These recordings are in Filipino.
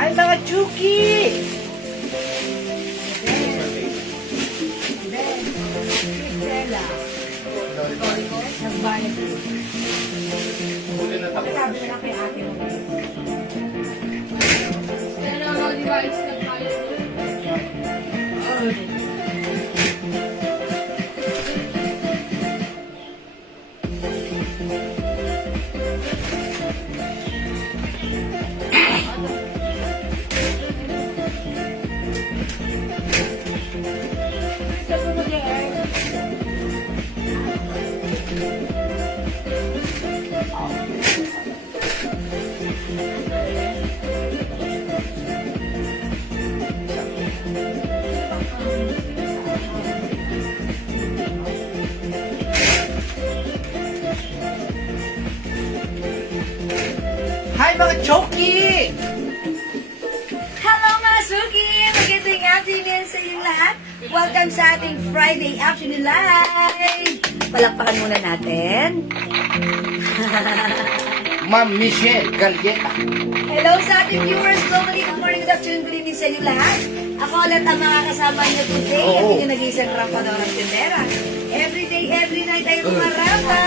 Hi mga Chuki! Stella. Nagbayad. Sabi na kay ate mo. Stella, di ba? It's nagbayad yun. Hi mga Chuki! Hello mga Suki! Magandang afternoon sa inyo lahat. Welcome sa ating Friday afternoon live! Palakpakan muna natin. Ma'am Michelle Galgueta. Hello sa ating viewers globally. Good morning, good afternoon, good evening sa inyo lahat. Ako ulit ang mga kasama niyo today. Oo. Ang inyong nag-iisang rampa ng tindera. Every day, every night ay mga rampa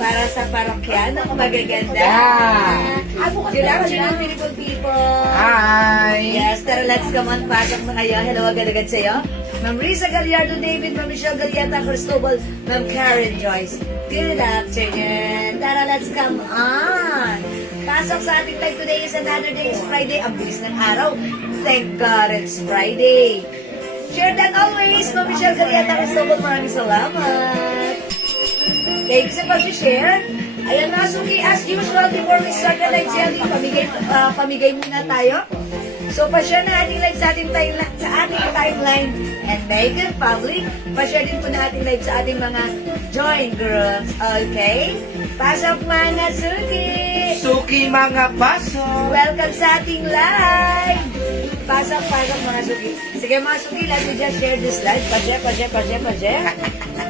para sa parokyanong magaganda. Yeah. Good afternoon, beautiful people. Hi! Yes, tara, let's come on. Pasok na kayo. Hello, agad-agad sa'yo. Ma'am Risa Gallardo David, Ma'am Michelle Galiata Cristobal, Ma'am Karen Joyce. Good afternoon. Tara, let's come on. Pasok sa ating live today is another day. It's Friday. Ang bilis ng araw. Thank God it's Friday. Share that always. Ma'am Michelle Galiata Cristobal, maraming salamat. Thank you sa pag-share. Ayan na, Suki, as usual, before we start the live selling, pamigay muna tayo. So, pa-share na ating live sa ating timeline and make it public. Pa-share din po na ating live sa ating mga join groups. Okay? Pasok mga Suki! Suki mga paso! Welcome sa ating live! Pasok mga Suki. Sige mga Suki, let me just share this live. Pa-share.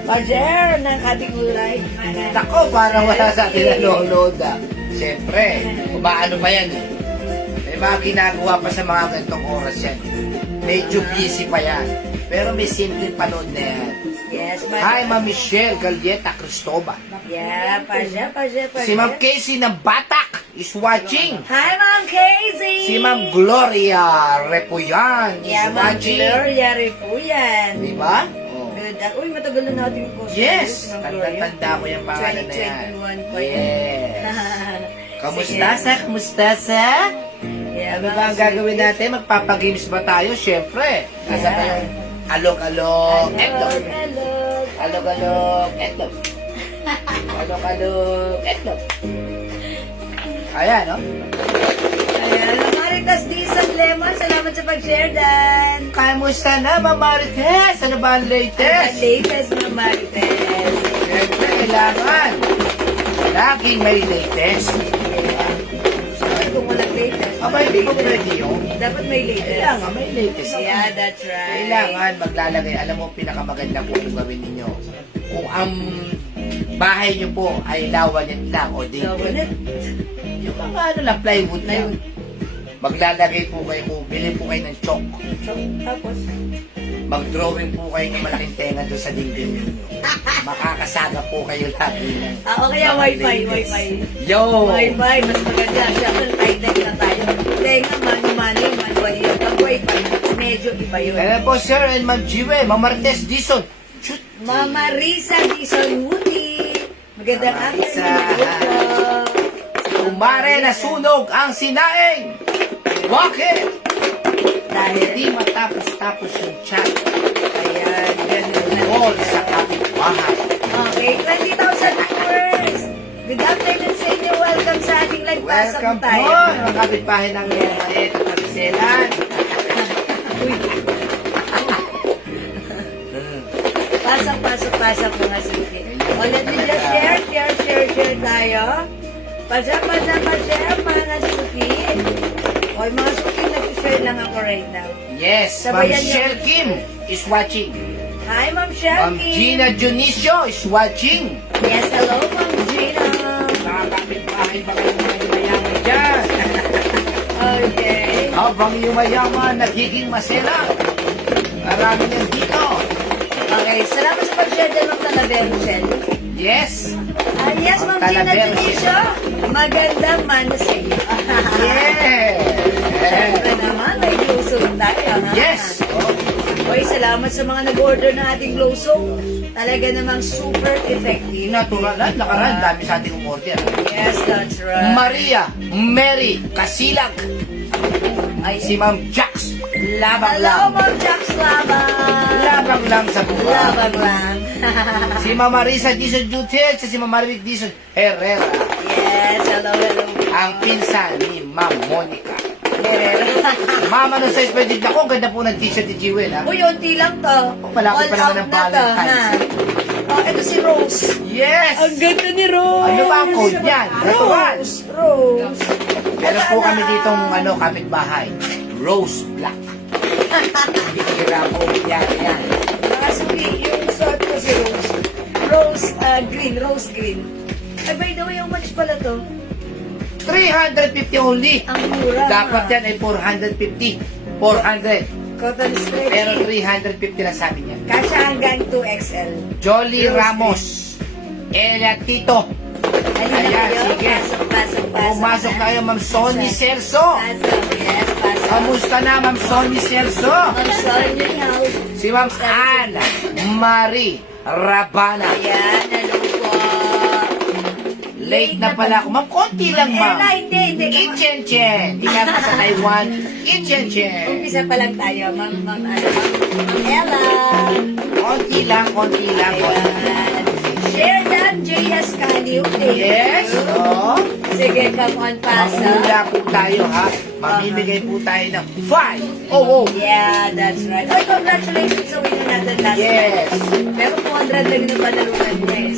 Pa-share ng ating live. Nako, parang wala sa atin nanonood ah. Siyempre, umaano pa yan eh. May mga ginagawa pa sa mga ganitong oras yan. Medyo busy pa yan. Pero may simple panood na yan. Yes, Hi, Ma'am Michelle Galgueta Cristobal. Yeah, pa-share. Si Ma'am Casey ng Batak is watching. Hi, Ma'am Casey! Si Ma'am Gloria Repuyan is Yeah, Ma'am watching. Gloria Ripuyan. Di ba? Oh. Good. Uy, matagal na natin yung post. Yes! Si Ma'am Gloria. Tanda mo yung pangalan na yan. 2021 pa yun. Yes. Kamusta Sige. sa? Kamusta sa? Yeah, Ano Ma'am ba ang gagawin Suki. natin? Magpapagames ba tayo? Siyempre. Nasa Yeah. ba yung alog-alog, etlog. Hello. Alog-alog, etlog. Alog-alog, etlog. Ayan, no? Ayan, Maritas Dizon Lemon, salamat sa pag-share, Dan. Kamusta na, Ma'am Marites? Ano ba ang Ang latest? latest na Marites. Siyempre, kailangan. Laging may latest. Sorry kung walang latest. Aba, hindi ko pwede yun. Dapat may latest. Kailangan, may latest. Yeah, that's right. Kailangan maglalagay. Alam mo, pinakamaganda po kung gawin ninyo. Kung ang bahay nyo po ay lawanin lang o So, dingding. Yung mga ano lang, plywood lang. Maglalagay po kayo, kung bili po kayo ng chalk. tapos, Mag-drawing po kayo ng malaking tenga doon sa dingding ninyo. Makakasaga po kayo lagi. o kaya wifi. Yo! Wifi, mas maganda. Siyempre, high-tech na tayo. Tenga, mani-mani, mani-mani. Pag wifi, medyo iba yun. Kaya po, Sir and Ma'am Jiwe, Ma'am Martes Dison. Shoot! Mama Risa Dizon Woody. Magandang Mama afternoon. Kumare na sunog ang sinaing! Bakit? Dahil, Hindi matapos-tapos yung chat. ayan, ganun na. All sa kapitbahay. Okay, 20,000 viewers. Good afternoon sa inyo. Welcome sa ating live. Pasok Welcome po, tayo. mga kapitbahay ng maliit at pagsiselan. Uy, pasok mga sige. O, let me just share tayo. Pa-share mga suki. O, mga suki, nag-share lang ako right now. Yes, Ma'am Sabayan niyo. Shell Kim is watching. Hi, Ma'am Ma'am Shelby. Gina Dionisio is watching. Yes, hello, Ma'am Gina. Mga kapitbahay ba kayo mga mayaman dyan? Okay. How Habang yumayaman, nagiging masela. Marami yan dito. Okay, salamat sa pag-share din ng Talavera, Shelly. Yes. Yes, Ma'am Gina Talavera, Denisha. Magandang mano sa iyo. Siyempre Yes. naman, may glosong tayo. Ha? Yes. Oy, salamat sa mga nag-order ng ating glosong. Talaga namang super effective. Natural na, nakaraan, dami sa ating umorder. Yes, that's right. Maria, Mary, Kasilag. Ay, Si Ma'am Jax, labang hello, lang. Ma'am Jax Labang. Labang lang sa buwan. Labang lang. Si Ma'am Marisa Dizon Duterte, si Ma'am Maric Dizon Herrera. Yes, hello, hello. Ang pinsan ni Ma'am Monica. Herrera. Mama, ano size pwede ako? Ganda po ng t-shirt ni Jewel, ha? Uy, unti lang to. Malapit pa naman ang Valentine's. Oh, ito si Rose. Yes! Ang ganda ni Rose. Ano ba ang code niyan? Natural. Rose. Meron po kami ditong kapitbahay. Rose Black. Bikira po. Yan. Nakasuki, yung suot ko si Rose. Rose green. Ay, by the way, how much pala to? 350 only. Ang mura. Dapat yan ay 450. 400. Cotton stretchy. Pero 350 lang sabi niya. Kasha hanggang 2XL. Jolly Rose Ramos. Elia Tito. Halina Ayan, kayo. sige. Pasok. Pumasok tayo, Ma'am Sonny Celso. Pasok, yes, pasok. Kamusta na, Ma'am Sonny Celso? Ang sorry niyo now. Si Ma'am Ana Marie Rabana. Ayan, hello po. Late na pala ako. Ma'am, konti lang, Ma'am. Hindi. Ichen-chen. Ingat ka sa Taiwan. Ichen-chen. Umpisa pa lang tayo, Ma'am Ella. Konti lang. Ayan. Share that, J.S. Kaliw. Yes, oh. Sige, come on, pasa. Mamula po tayo, ha? Mamimigay po tayo ng 5. Oh. Yeah, that's right. Oy, congratulations sa winner natin last Yes. night. Pero 200 lang yung panalunan niya eh.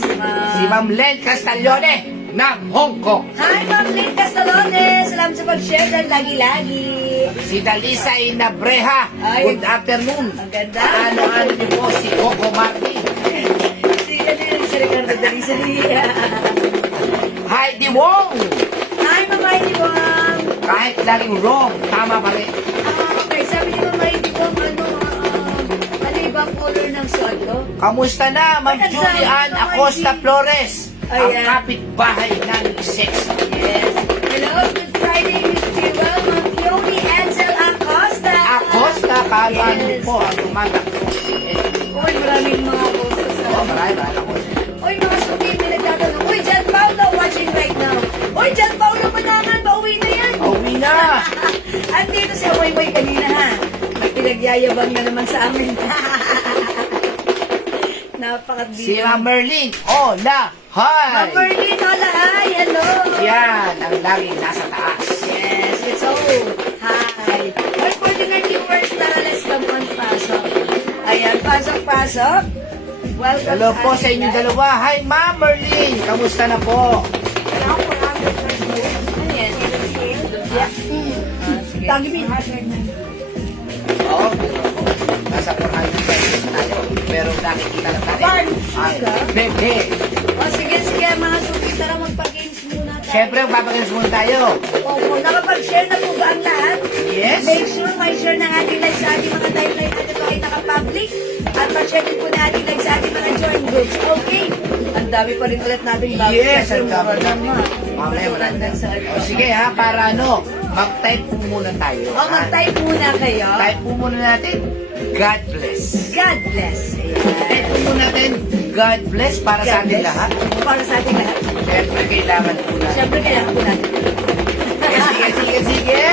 Si Ma'am Len Castaglione ng Hong Kong. Hi, Ma'am Lynn Castalones. Salamat sa pag-share dan lagi-lagi. Si Dalisa Inabreha. Ay. Good afternoon. Ang ganda. Ano niyo po si Coco Martin. Si Ricardo Dalisari. Heidi Wong. Hi, Ma'am Heidi Wong. Kahit laging wrong, tama pa rin. Okay, sabi ni Ma'am Heidi Wong, ano ibang color ng suot ko? Kamusta na, Ma'am Ay, ang Julian dami, Acosta Heidi. Flores? Ang Ayan. kapitbahay ng sexy. Yes. Hello, good Friday, Miss Jewel. Ma'am Yoni Ansel Acosta. Acosta, kala niyo Yes. po ang tumatakbo. Uy, maraming mga Acosta sa... Oh, marami ako. Uy, mga suki, may nagtatanong. Uy, John Paulo watching right now. Uy, John Paulo, manangan, pauwi na yan. Pauwi na. Andito si Amoy kanina, ha? Pinagyayabang na naman sa amin. Napakabili. Si Ma'am Merlin. Hola. Hi. Ma'am Merlin, hola, hi, hello. Yan, ang laging nasa taas. Yes, it's all. Hi. Ay, pwede nga viewers, tara, let's come on, pasok. Ayan, pasok. Welcome. Hello po sa inyong dalawa. Hi, Ma'am Merlin. Kamusta na po? Ano yan? Tagibin. Oo. Nasa 400 pesos tayo. Pero nakikita lang natin. Ay, bebe. O, sige, mga suki, tara magpa-games muna tayo. Siyempre, magpapagalis muna tayo. Opo, nakapag-share na po ba ang lahat? Yes. Make sure may share ng ating live sa ating mga timeline natin ito ay naka-public. At mag-share din po na ating live sa ating mga join groups. Okay. Ang dami pa rin ulit natin bago. Yes, Kasi ang dami mura natin. naman. Mamaya wala na. Sa O sige ha, para mag-type po muna tayo. O, mag-type muna kayo. Type po muna natin, God bless. God bless. Type Ayan. po muna natin, God bless para sa God ating bless. lahat. Para sa ating lahat. Siyempre, kailangan po natin. Siyempre, kailangan po natin. Sige.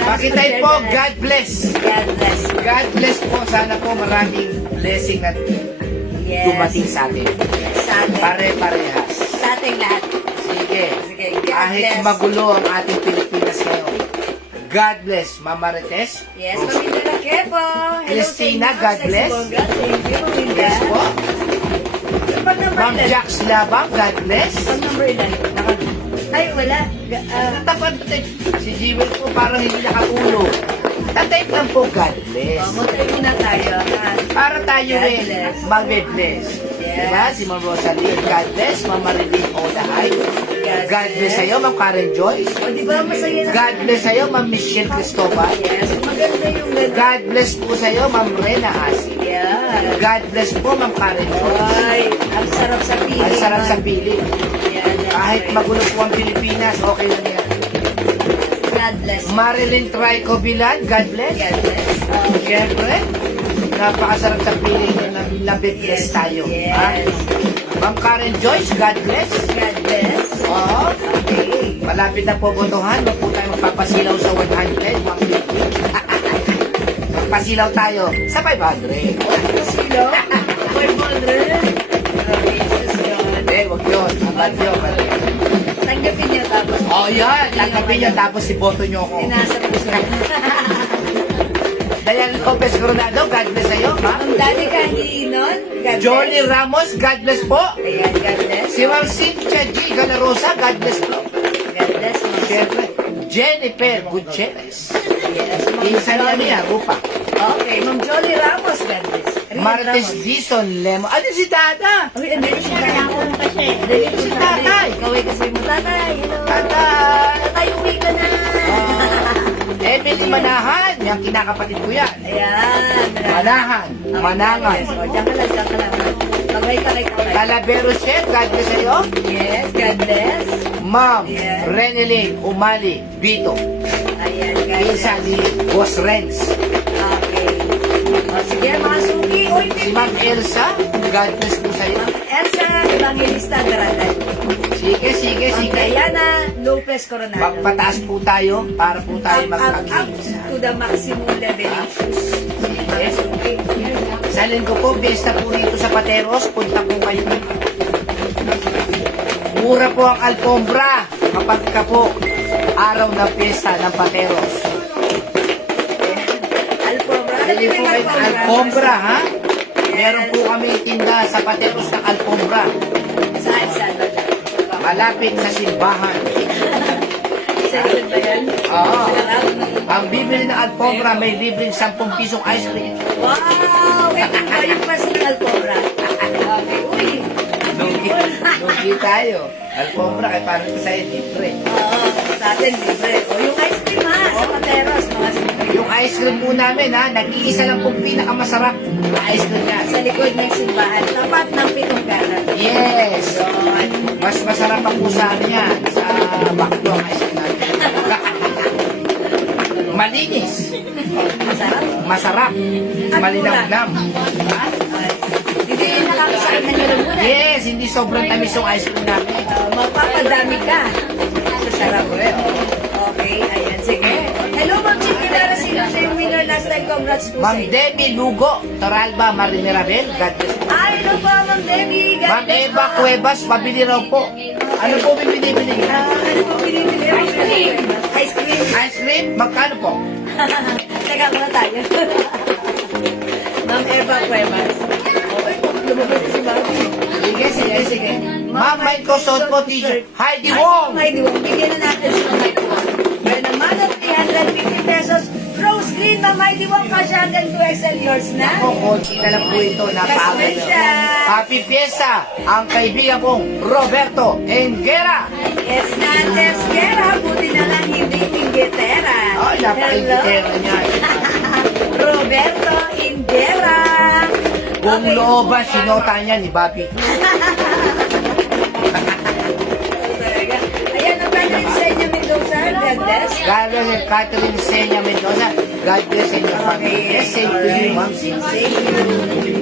Pakitype po, God bless. God bless. God bless po. Sana po maraming blessing at Yes. dumating sa atin. Sa atin. Pare-parehas. Sa ating lahat. Sige. Sige, God Kahit bless. magulo ang ating Pilipinas ngayon. God bless. Mama Marites. Yes, Maminda Raquepo. Hello Christina, sa inyo. God bless. Sexy Bongga. Thank you, Maminda. Yes po. Pag number Ma'am 11. Jax Labang, God bless. Pag number 11. Ay, wala. Natapat si Jewel po parang hindi nakatulog. Tatype lang po, God bless. Magtry muna tayo. Ha? Para tayo God rin bless. mag-bless. Yes. Diba? Si Ma'am Rosalie, God bless. Ma'am Marilyn Odahay. God bless sa'yo, Ma'am Karen Joyce. O, di ba masaya na? God bless sa'yo, Ma'am Michelle Cristobal. Yes, maganda yung ganda. God bless po sa'yo, Ma'am Rena Asi. Yan. God bless po, Ma'am Karen Joyce. Ay, ang sarap sa piling. Ang sarap sa pili. Yan, Kahit okay. magulo po ang Pilipinas, okay lang yan. God bless. Marilyn Trico Bilan, God bless. God bless. Siyempre, napakasarap sa piling na labit bless tayo. Ha? Yes. Ma'am Karen Joyce, God bless. God bless. Oo. Okay. Malapit na po botohan. Huwag po tayo magpapasilaw sa 100. Magpasilaw tayo sa 500. Silo? 500. Grabe, Jesus yun. Hindi, huwag yun. Abad yun. Tanggapin niyo tapos. Oh, yan. Tanggapin nyo tapos iboto nyo ako. Pinasa puso. Dayan Lopez Coronado, God bless sa'yo. Ha? Ang dati Kahinon. God bless. Johnny Ramos, God bless po. Ayan, God bless. Si Ma'am Cynthia G. Galarosa, God bless po. God bless. Siyempre, Jennifer Gutierrez. Yes. Insan na niya, Rupa. Okay, Ma'am Jolie Ramos, God bless. Rian Martes Ramos. Dison Lemo. Ano si Tata? Uy, andito si Tatay. Dito si Tatay. Kaway kasi mo, Tatay. Hello. Tatay. Tatay, uwi ka na. Emily Manahan. Yung kinakapatid ko yan. Ayan. Manahan. Manangan. Yes, o, diyan ka lang, diyan ka lang. Mag-hi ka kay Tatay. Talavero Chef, God bless sa'yo. Yes, God bless. Ma'am, Yes. Reneline Umali Bito. Ayan, God bless. Pinsa ni Boss Renz. Okay. O, sige, mga suki. Uy, Si Ma'am Elsa, God bless po sa'yo. Elsa Evangelista Garanay. Sige, sige, Ang sige. Diana Lopez Coronado. Magpataas po tayo para po tayo Up magpag-games. to the maximum level issues. Yes. Sa linggo po, fiesta po dito sa Pateros. Punta po kayo. Mura po ang alfombra kapag ka po araw ng fiesta ng Pateros. Alfombra. Bili po kayo ng alfombra, ha? Meron po kami tinda sa Pateros ng alfombra. Saan, saan? Malapit sa simbahan. Section ba yan? Oo. Ang bibili ng alfombra, may libreng 10 pisong ice cream. Wow! Ito ba yung pas ng alfombra? Okay. Uy! Lugi tayo. Alfombra, kaya parang ito sa'yo, libre. Oo, sa atin libre. O yung ice cream ha, sa Pateros, mga suki. Yung ice cream po namin, ha, nag-iisa lang pong pinakamasarap na ice cream niya. Sa likod ng simbahan, tapat ng pitong kanan. Yes! Yun. Mas masarap pa po sa amin yan, sa baklo ang ice cream namin. Malinis. Masarap. Masarap. Malinamnam. Hindi nakakasakit ng lalamunan. Yes, hindi sobrang tamis yung ice cream namin. Mapapadami ka. Sa sarap rin. Okay, ayan, sige. Hello, Ma'am Chicky Lara. Sino siya yung winner last time? Congrats po sa Ma'am inyo. Demi Lugo, Toralba Marimirabel, God bless po. Ay, hello po, Ma'am Debbie. God Ma'am bless Eva po. Cuevas, pabili raw po. Ano po binibili niya? Ano po pinipili? Ice cream. Ice cream. Ice cream? Magkano po? Teka muna tayo. Ma'am Eva Cuevas. Okay, lumabas si Ma'am. Sige, sige, sige. Ma'am Microsoft po, teacher. Heidi Wong! Heidi Wong. Bigyan na natin si Heidi Wong. Meron naman ng 350 pesos. Rose Green, Ma'am Heidi Wong. Kasya hanggang 2XL yours na. Ako, konti na lang po ito. Napakagano. Kasya. Happy Fiesta! Ang kaibigan kong Roberto Engera. Yes, Nantes Guerra. Buti na lang hindi Inglaterra. Ay, napaka-ingitera niya. Roberto Ingera. Kung looban, sinota niya ni Bobby. Talaga. Ayan, ang Catherine Senya Mendoza. God bless. God bless you, Catherine Senya Mendoza. God bless you, family. Yes, same to you, Ma'am Cindy. Thank you.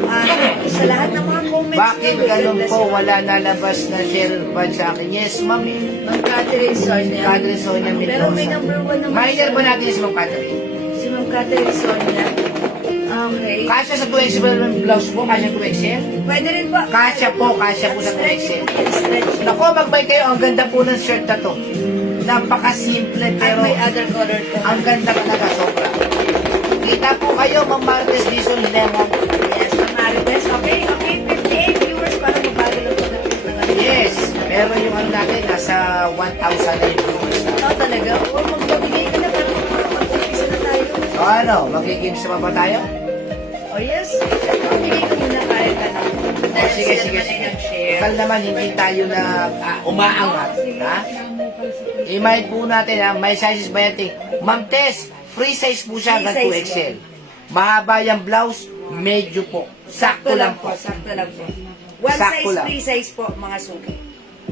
Sa lahat ng mga comments Bakit nyo, ganun God bless po you. wala nalabas na share ban sa akin? Yes, ma'am. Ma'am Catherine Sonia. Catherine Sonia Pero may Mendoza. number one naman. Minor siya. ba natin si Ma'am Catherine? Si Ma'am Catherine Sonia. Okay. Kasya sa 2XL ba ng blouse po? Kasya 2XL? Pwede rin po. Kasya po po sa 2XL. Stretch. Naku, magbay kayo. Ang ganda po ng shirt na to. Napaka-simple At pero may other color to. ang ganda talaga sobra. Kita po kayo, Ma'am Martes Dizon Lemon. Yes, Ma'am Marites. Okay, okay. 58 viewers para mabagal ang pagkakas. Yes, pero yung ano natin, nasa 1,000 na yung viewers na. Oo, talaga. Oo, magbabigay ka na para mag-umpisa na tayo. So ano, magkikims na ba tayo? Oh, yes. Magbigay ka muna kaya ka na. Oh, sige, sige, sige. Bakal naman, hindi tayo na umaangat. Sige. Ha? I-mind po natin ha, may sizes ba yan? Ma'am Tess, free size po siya hanggang Free size 2XL. Mahaba yung blouse, medyo po. Sakto lang po. Sakto lang po. One Sakto size, lang. free size po, mga suki.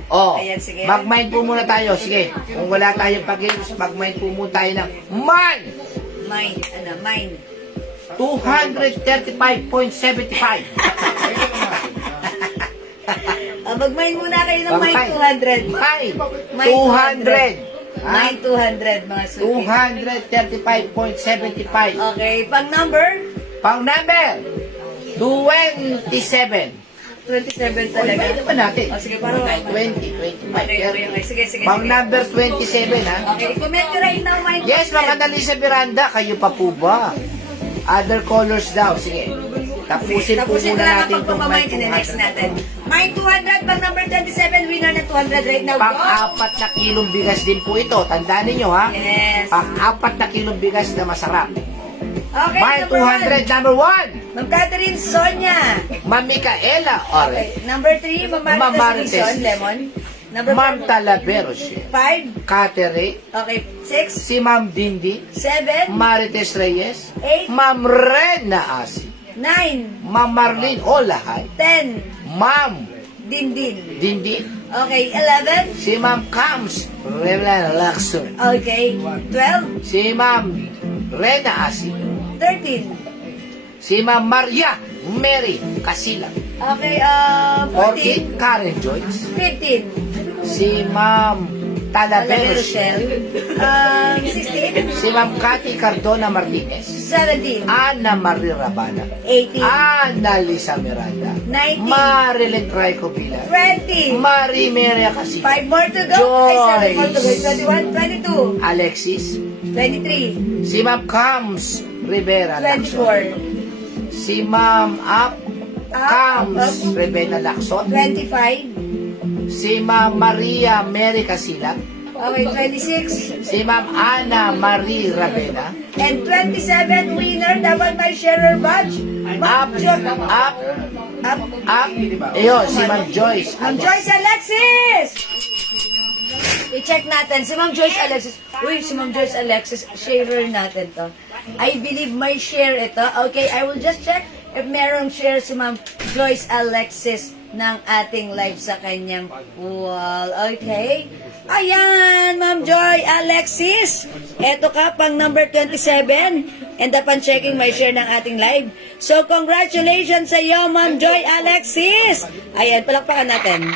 Oh, Ayan, sige. mag-mind po muna tayo. Sige, kung wala tayong pag-games, mag-mind po muna tayo ng mine! Mine, mine. 235.75. Mag-mine muna kayo ng mine Mine. 200. Mine. Mine 200. Mine 200, mga suki. 235.75. Okay, pang number? Pang number 27. 27 Oy, talaga. may naman natin. O, sige, parang 20, 25, Okay, sige, sige. Pang sige. number 27, ha? Okay, comment nyo right now, mine. Yes, mga Lisa Miranda, kayo pa po ba? Other colors daw, sige. Tapusin po Tapusin muna ko lang natin ang itong pagpapamine in the next natin. Mine 200, pang number 27, winner na 200 right now. Go! Pang-apat na kilong bigas din po ito. Tandaan ninyo, ha? Yes. Pang-apat na kilong bigas na masarap. Okay, Mine number 200, number 1. Ma'am Catherine Sonia. Ma'am Micaela, Okay, number 3, Ma'am Ma'am Marites Marites. Dizon, Lemon. Number Ma'am Talaveros, 5, Catherine, okay, 6, si Ma'am Dindi, 7, Marites Reyes, 8, Ma'am Rena Asi, 9, Ma'am Marlene Olahay, 10, Ma'am Dindin. Dindi, Okay, 11, si Ma'am Cams Revlan Lacson, okay, 12, si Ma'am Rena Asi, 13, si Ma'am Maria Mary Casila, okay, 14, 14 Karen Joyce, 15, si Ma'am Talaveros, Rochelle, 16, si Ma'am Cathy Cardona Martinez, 17, Ana Marie Rabana, 18, Ana Lisa Miranda, 19, Marilyn Trico Pilar, 20, Marie Mary Casilla, 5 more to go, ay 7 more to go, Joyce. 21, 22, Alexis, 23, si Ma'am Cams Rivera Lacson, 24, si Ma'am Cams Rivera Lacson, 25, si Ma'am Maria Mary Casilla, okay, 26, si Ma'am Ana Marie Ravena, and 27 winner, dapat may sharer badge. Ma'am up, ayun, si Ma'am Joyce, Ma'am Joyce Alexis! I-check natin. Si Ma'am Joyce Alexis. Uy, si Ma'am Joyce Alexis, sharer natin to. I believe may share ito. Okay, I will just check if merong share si Ma'am Joyce Alexis ng ating live sa kanyang wall. Okay? Ayan, Ma'am Joy Alexis. Eto ka, pang number 27. And upon checking my share ng ating live. So, congratulations sa iyo, Ma'am Joy Alexis. Ayan, palakpakan natin.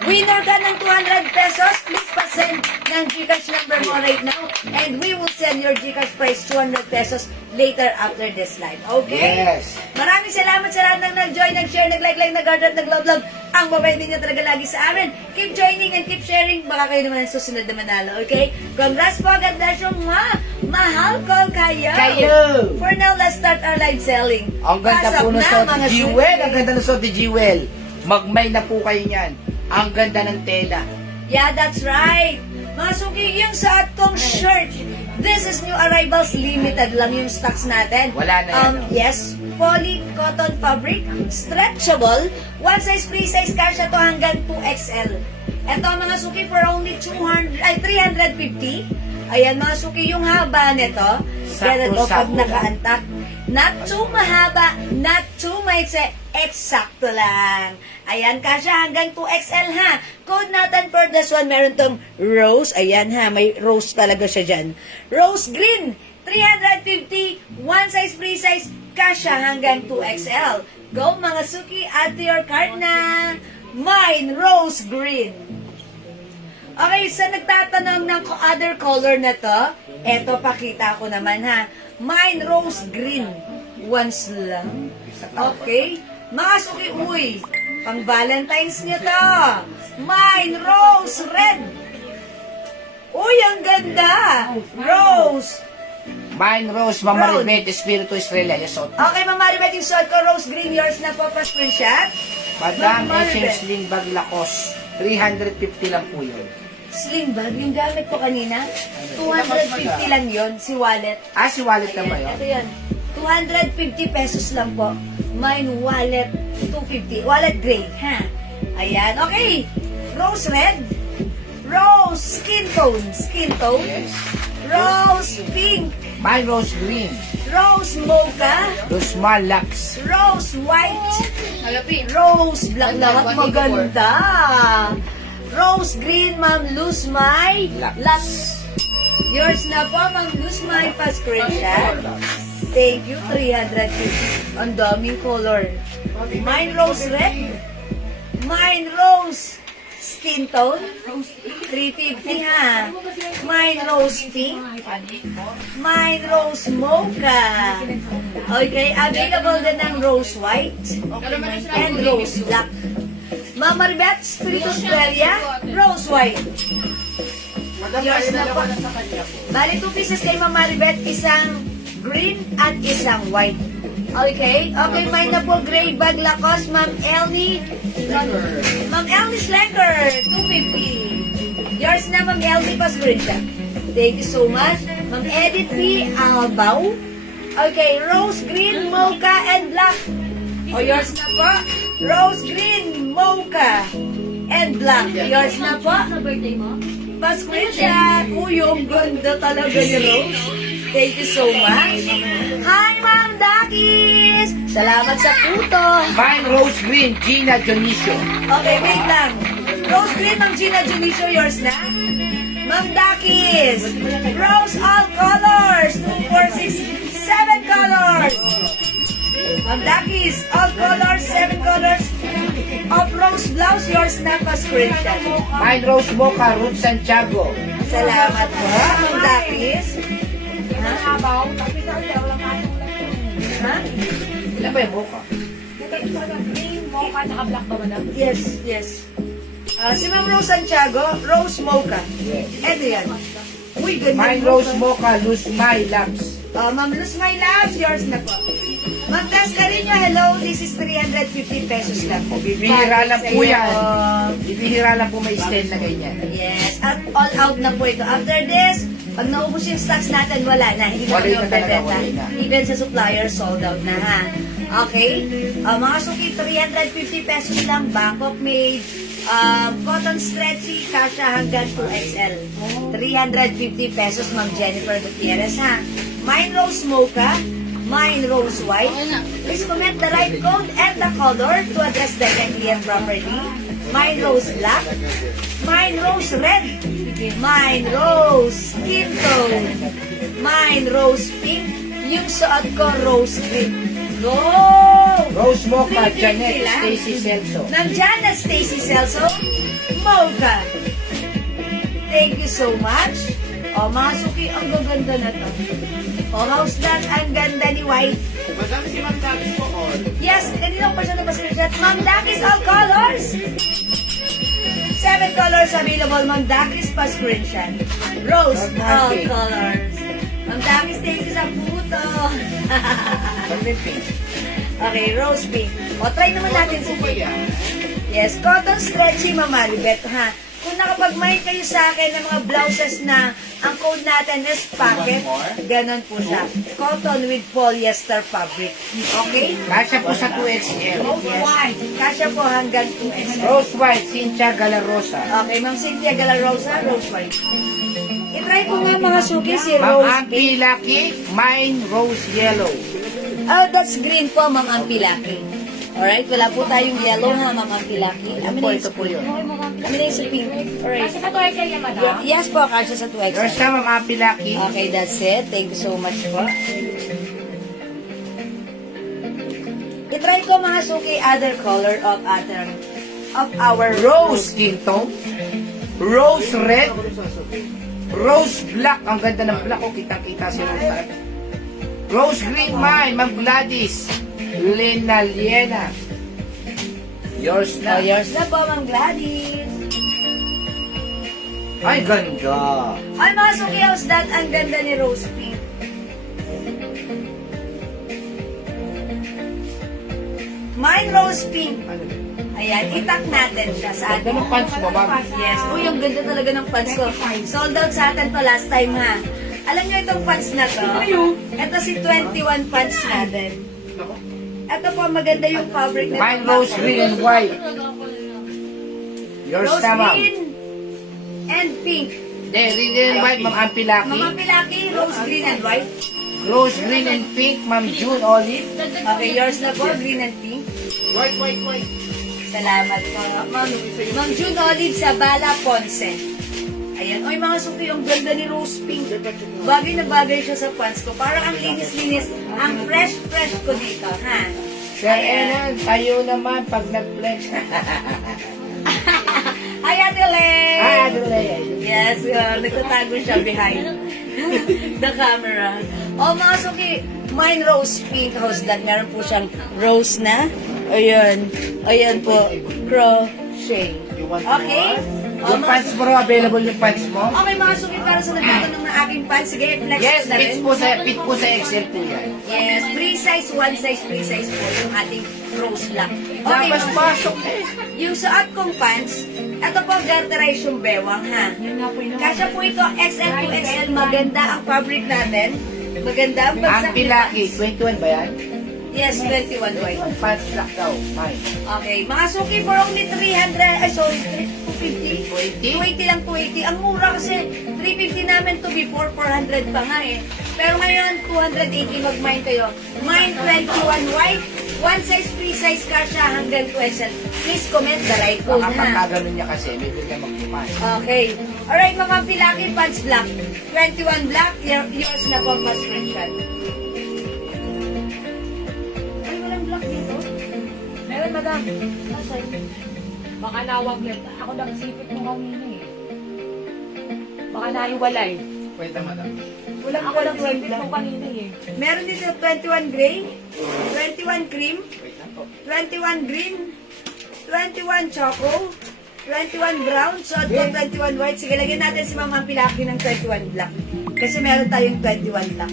Winner ka ng 200 pesos. Please pa-send ng Gcash number mo right now. And we will send your Gcash price 200 pesos later after this live. Okay? Yes. Maraming salamat sa lahat ng nag-join, nag-share, nag-like, nag-heart at nag-love. Ang babay ninyo talaga lagi sa amin. Keep joining and keep sharing. Baka kayo naman ang susunod na manalo. Okay? Congrats po. God bless you. Mahal ko kayo. For now, let's start our live selling. Ang ganda Pasok po ng na, suot mga ni Jewel. suki. Ang ganda ng suot ni Jewel. Magmay na po kayo niyan. Ang ganda ng tela. Yeah, that's right. Mga suki, yung sa atong shirt, this is new arrivals, limited lang yung stocks natin. Wala na yan, no? Yes, poly cotton fabric, stretchable, one size, free size, kasya to hanggang 2XL. Ito mga suki for only 350. Ayan mga suki, yung haba nito, ganito pag Sakto-sakto nakaantak. Not too mahaba, not too maitse, eksakto lang. Ayan, kasya hanggang 2XL ha. Code natin for this one, meron tong rose. Ayan ha, may rose talaga siya dyan. Rose green, 350, one size, free size, kasya hanggang 2XL. Go mga suki, add to your cart na. Mine, rose green. Okay, sa nagtatanong ng other color na to, eto pakita ko naman ha. Mine rose green. Once lang. Okay. Mga suki, uy. Pang Valentine's nyo to. Mine rose red. Uy, ang ganda. Rose. Mine Rose, Mama Ribet, Espiritu Estrella. Yes, suot. Okay, Mama Ribet, yung suot ko, rose green. Yours na po pa screenshot. Madam Mama H.M. Ribet. Sling Bag Lacoste. 350 lang po yun. Sling bag, yung gamit ko kanina. 250 lang yon si wallet. Si wallet na ba yun? Ito yan. 250 pesos lang po. Mine wallet 250. Wallet gray, ha? Ayan. Okay. Rose red. Rose skin tone. Skin tone. Yes. Rose pink. Mine rose green. Rose mocha. Rose malaks. Rose white. Malapit. Rose black. Ganda, Lahat 184. maganda. Rose green, Ma'am Luz May. Lux. Lux. Yours na po, Ma'am Luz May. Pa-screenshot. Thank you, 350. Ang daming color. Mine rose red. Mine rose skin tone. 350 ha. Mine rose pink. Mine rose mocha. Okay, available din ng rose white and rose black. Mama Ribet, Spirit Australia, rose white. Yours na po. Bali 2 pieces kay Mama Ribet, isang green at isang white. Okay? Okay, mine na po, gray bag Lacoste, Ma'am Elnie. Ma'am Elnie Schlenker, 250. Yours na, Ma'am Elnie, pa-screenshot. Thank you so much. Ma'am Edith P. Albaw. Okay, rose green, mocha, and black. O, yours na po. Rose green, mocha, and black. Yours na po. Sa birthday mo? Pa-screenshot. Uy, yung ganda talaga ni Rose. Thank you so much. Hi, Ma'am Dakis! Salamat sa puto. Mine rose green. Gina Dionisio. Okay, wait lang. Rose green, Ma'am Gina Junicio, yours na? Ma'am Dakis! Rose all colors! 2, 4, 6, 7 colors! Ma'am Dakis, all colors, 7 colors of rose blouse, yours na pa screenshot. Mine rose mocha. Ruth Santiago. Salamat po, Ma'am Dakis. Ha? Ha? Ilan ba yung mocha? Yes, yes. Si Ma'am Rose Santiago, Rose Mocha. Yes. Eto yan. Uy, ganda. Mine rose mocha. Luz my laps. Ma'am Luz, my loves, yours na po. Ma'am Tess Carino, hello. This is 350 pesos lang po. Bibihira lang po Sa'yo. yan. Bibihira lang po may style na ganyan. Yes. At all out na po ito. After this, pag naubos yung stocks natin, wala na. Hindi na Wala kayo na talaga, magbebenta. wala na. Even sa supplier, sold out na ha. Okay? Mga suki, 350 pesos lang. Bangkok made. Cotton stretchy, kasha hanggang 2XL. 350 pesos, Ma'am Jennifer Gutierrez ha. Mine rose mocha. Mine rose white. Please comment the right code and the color to address directly and properly. Mine rose black. Mine rose red. Mine rose skin tone. Mine rose pink. Yung suot ko rose green. Go! Rose mocha. 350 Janet lang. Stacy Celso. Nandyan na Stacy Celso. Mocha. Thank you so much. O, mga suki, ang gaganda na to. O, house done, ang ganda ni White. Madami si Ma'am Dakis po all. Yes, kanina pa siya napascreenshot. Ma'am Dakis, all colors. 7 colors available, Ma'am Dakis, pa screenshot. Rose, all colors. Ma'am Dakis, thank you sa puto. Pag-pink. Okay, rose pink. O, try naman natin si Pink. Yes, cotton stretchy, Ma'am Maribet, ha? Kung nakapag-mind kayo sa akin ng mga blouses na ang code natin is pocket, ganon po siya. Cotton with polyester fabric. Okay? Kasya po sa 2XL. Yes. Kasya po hanggang 2S. Rose white. Cynthia Galarosa. Okay, Ma'am Cynthia Galarosa, rose white. I-try ko nga mga suki si Ma'am rose Ampi Lucky. Mine rose yellow. Oh, that's green po, Ma'am Ampilaki. Alright, wala po tayong yellow ha, Ma'am Ampilaki. Ito po yun. Amin na yung sa pink. Alright. Kasi sa toy kaya madam? Yes po, kasya sa 2X. Yours na, Ma'am Ampi Lucky. Okay, that's it. Thank you so much po. I-try ko mga suki other color of our Rose skin tone. Rose red. Rose black. Ang ganda ng black. Oh, kitang-kita si Rose red. Rose green mine. Ma'am Gladys. Lena Liena. Yours Oh, na. yours na po, Ma'am Gladys. Ay, ganda. Ay, mga suki, how's that? Ang ganda ni Rose Pink. Mine Rose Pink. Ayan, itak natin siya sa atin. Ganda ng pants mo, ma'am. Yes. Uy, ang ganda talaga ng pants ko. Sold out sa atin to last time, ha. Alam niyo itong pants na to? Ito si 21 pants natin. Ito po, maganda yung fabric na Mine rose green and white. Yours Rose na, ma'am. green and pink. Hindi, green and white, Ma'am Ampi Lucky. Mama Pilaki, rose green and white. Rose green and pink, Ma'am June Olive. Okay, yours na po, green and pink. White. Salamat po. Ma'am June Olive sa Bala Ponce. Ayan. Oy, mga suki, yung ganda ni Rose Pink. Bagay na bagay siya sa pants ko. Parang ang linis-linis. Ang fresh ko dito, ha? Sir Enan, tayo naman pag nag-flex. Hi, Adelaide! Hi, Adelaide. Yes, nagtatago siya behind the camera. O, mga suki, mine Rose Pink House Dad. Meron po siyang rose na. Ayan. Ayan po. Crochet. Okay? O, Yung mga pants bro, available yung pants mo? Okay mga suki, para sa nagtatanong ng aking pants, sige, flex Yes, na rin. fit po sa XL po yan. Yes, free size, one size, free size po yung ating rose black. Okay, Tapos mga- pasok eh. yung suot kong pants, ito po, garterize yung bewang, ha? Kasya po ito, XL to XL, maganda ang fabric natin. Maganda ang bagsak Ampi ni Lucky, pants. 21 ba yan? Yes, 21 white. Pants black daw, fine. Okay, mga suki for only 300, ay sorry, 250. 280 lang, 280. Ang mura kasi 350 namin to before, 400 pa nga eh. Pero ngayon, 280 mag-mine kayo. Mine 21 white, one size, free size kasha hanggang 2XL. Please comment the right code Baka ha. pagka ganun niya kasi, may bigla magpumay. Okay. Alright, mga Pilaki pants black. 21 black, yours na po mas screenshot. Ay, walang black dito. Meron, madam. Asan? Baka nawag lang. Ako lang sipit mo kanina eh. Baka naiwalay. Pwede madam. Walang Ako lang sipit mo kanina eh. Meron dito 21 gray, 21 cream, Wait lang po. 21 green, 21 choco, 21 brown, so ito 21 white. Sige, lagyan natin si Ma'am Pilaki ng 21 black. Kasi meron tayong 21 black.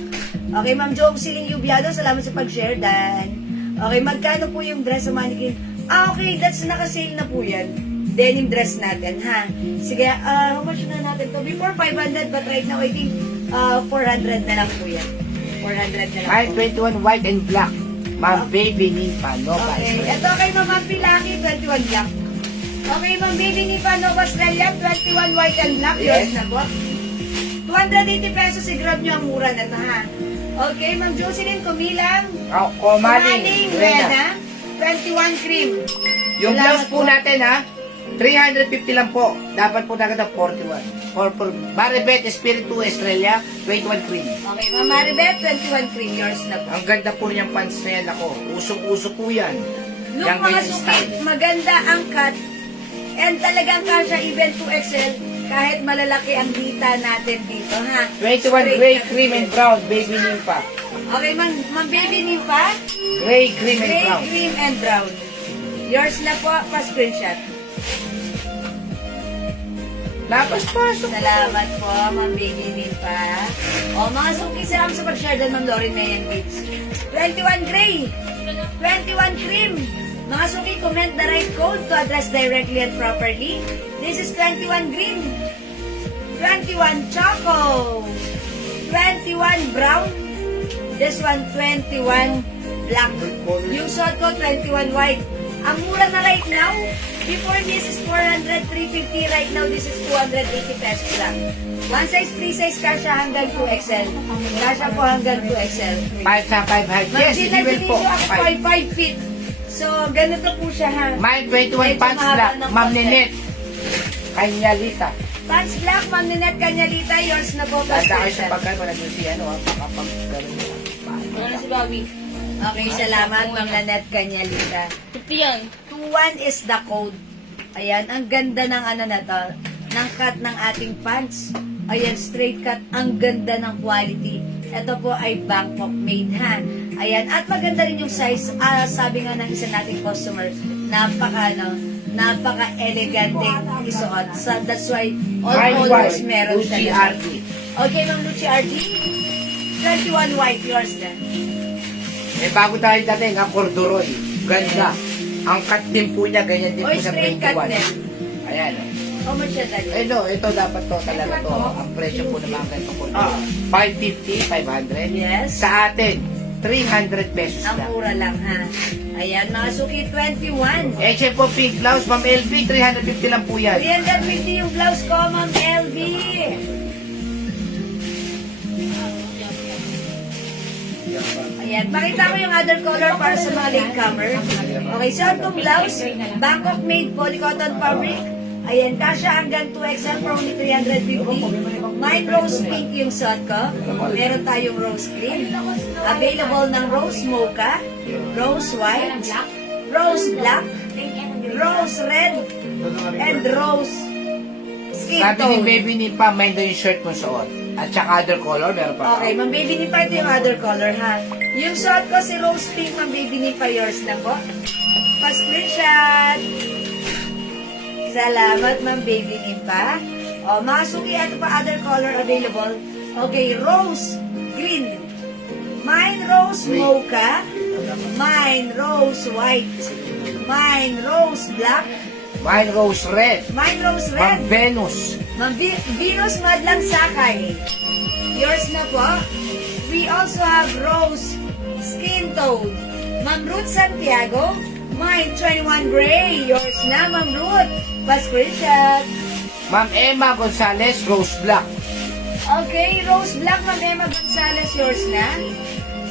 Okay, Ma'am Joseline Yubiado, salamat sa pag-share, Dan. Okay, magkano po yung dress sa mannequin? Okay, that's naka-sale na po yan. Denim dress natin, ha? Sige, how much na natin to? Before 500, but right now, I think 400 na lang po yan. 400 na lang Ay, po. 21 white and black. Ma'am Baby Nipa, no Okay, guys. ito kay Ma'am Pilaki, 21 black. Okay, Ma'am Baby Nipa, Nova Australia, 21 white and black. Yours Yes. na po. 280 pesos, i-grab nyo ang mura na ito, ha? Okay, Ma'am Jocelyn Kumilang, Kumaling, Rena. 21 cream. Yung Salamat blouse po natin ha, 350 lang po. Dapat po na 41. For Maribet Espiritu Estrella, 21 cream. Okay, Ma'am Maribeth, 21 cream. Yours na po. Ang ganda po niyang pants na yan ako. Usok-usok po yan. Nung Yang mga ganyan suki, style. maganda ang cut. And talagang kasha even 2XL kahit malalaki ang dita natin dito, ha? 21 Straight gray, cut cream, yan. and brown. Baby Nipa. Okay, Ma'am Baby Nipa, Gray, cream, and gray, brown. cream, and brown. Yours na po, pa-screenshot. Lapas-pasok. Salamat po, Ma'am Baby Nipa. O, mga suki, salamat sa pag-share din, Ma'am Lauren Mayan Bates. 21 gray, 21 cream. Mga suki, comment the right code to address directly and properly. This is 21 green, 21 choco, 21 brown, this one 21 black. Yung suot ko 21 white. Ang mura na right now, before this is 400, 350. Right now, this is 280 pesos lang. One size, free size, kasha hanggang 2XL. Kasha po hanggang 2XL. 5 sa 5 height. Yes, Mag-Gina it will po. Dionisio, ako po ay 5 feet. So, ganito po siya, ha? Mine 21 Medyo pants mahaba black. ng Ma'am konti. Nenet. Kanyalita. Pants black, Ma'am Ninette Kanyalita, yours na po. Tanda kayo sa Pastor. pagkan. Wala doon si ano. Kapag ganun. Ano si Bobby? Okay, salamat, Ma'am Nanette Kanyalita. 50 yan. 21 is the code. Ayan, ang ganda ng ano na to, ng cut ng ating pants. Ayan, straight cut, ang ganda ng quality. Ito po ay Bangkok made, ha? Ayan, at maganda rin yung size. Sabi nga ng isa nating customer, napaka-elegante isuot. So, that's why all Mine colors white. meron Gucci talaga. RD. Okay, Ma'am Lucy RD. 21 white, yours na. Eh, bago tayo dating, ang corduroy. Ganda. Ang cut din po niya, ganyan din O, po sa straight cut 21. din. Ayan. How much siya dali? Eh, no, ito dapat to talaga to. Ang presyo po ng mga ganito corduroy. 550, 500. Yes. Sa atin, 300 pesos Ang lang. mura lang, ha? Ayan, mga suki, 21. HM po pink blouse, Ma'am LV, 350 lang po yan. 350 yung blouse ko, Ma'am LV. Ayan, pakita ko yung other color para sa mga latecomer. Okay, so itong blouse, Bangkok made polycotton fabric. Ayan, kasha hanggang 2XL for only 350. Mine rose pink yung suot ko. Meron tayong rose cream. Available ng rose mocha, rose white, rose black, rose red, and rose skin Sabi ni tone. baby ni Pa, may daw yung shirt mo suot. At saka other color, meron pa. Okay, Ma'am Baby Nipa, ito yung other color, ha? Yung suot ko si rose pink, Ma'am Baby Nipa, yours na po. Pa-screenshot. Salamat, Ma'am Baby Nipa. O, mga suki, ito pa other color available. Okay, rose green. Mine rose mocha. Mine rose white. Mine rose black. Mine rose red. Mine rose Ma'am red. Venus. Ma'am Venus Madlang Sakay. Yours na po. We also have rose skin tone. Ma'am Ruth Santiago. Mine 21 gray. Yours na, Ma'am Ruth. Pa-screenshot. Ma'am Emma Gonzalez, rose black. Okay, rose black, Ma'am Emma Gonzalez. Yours na.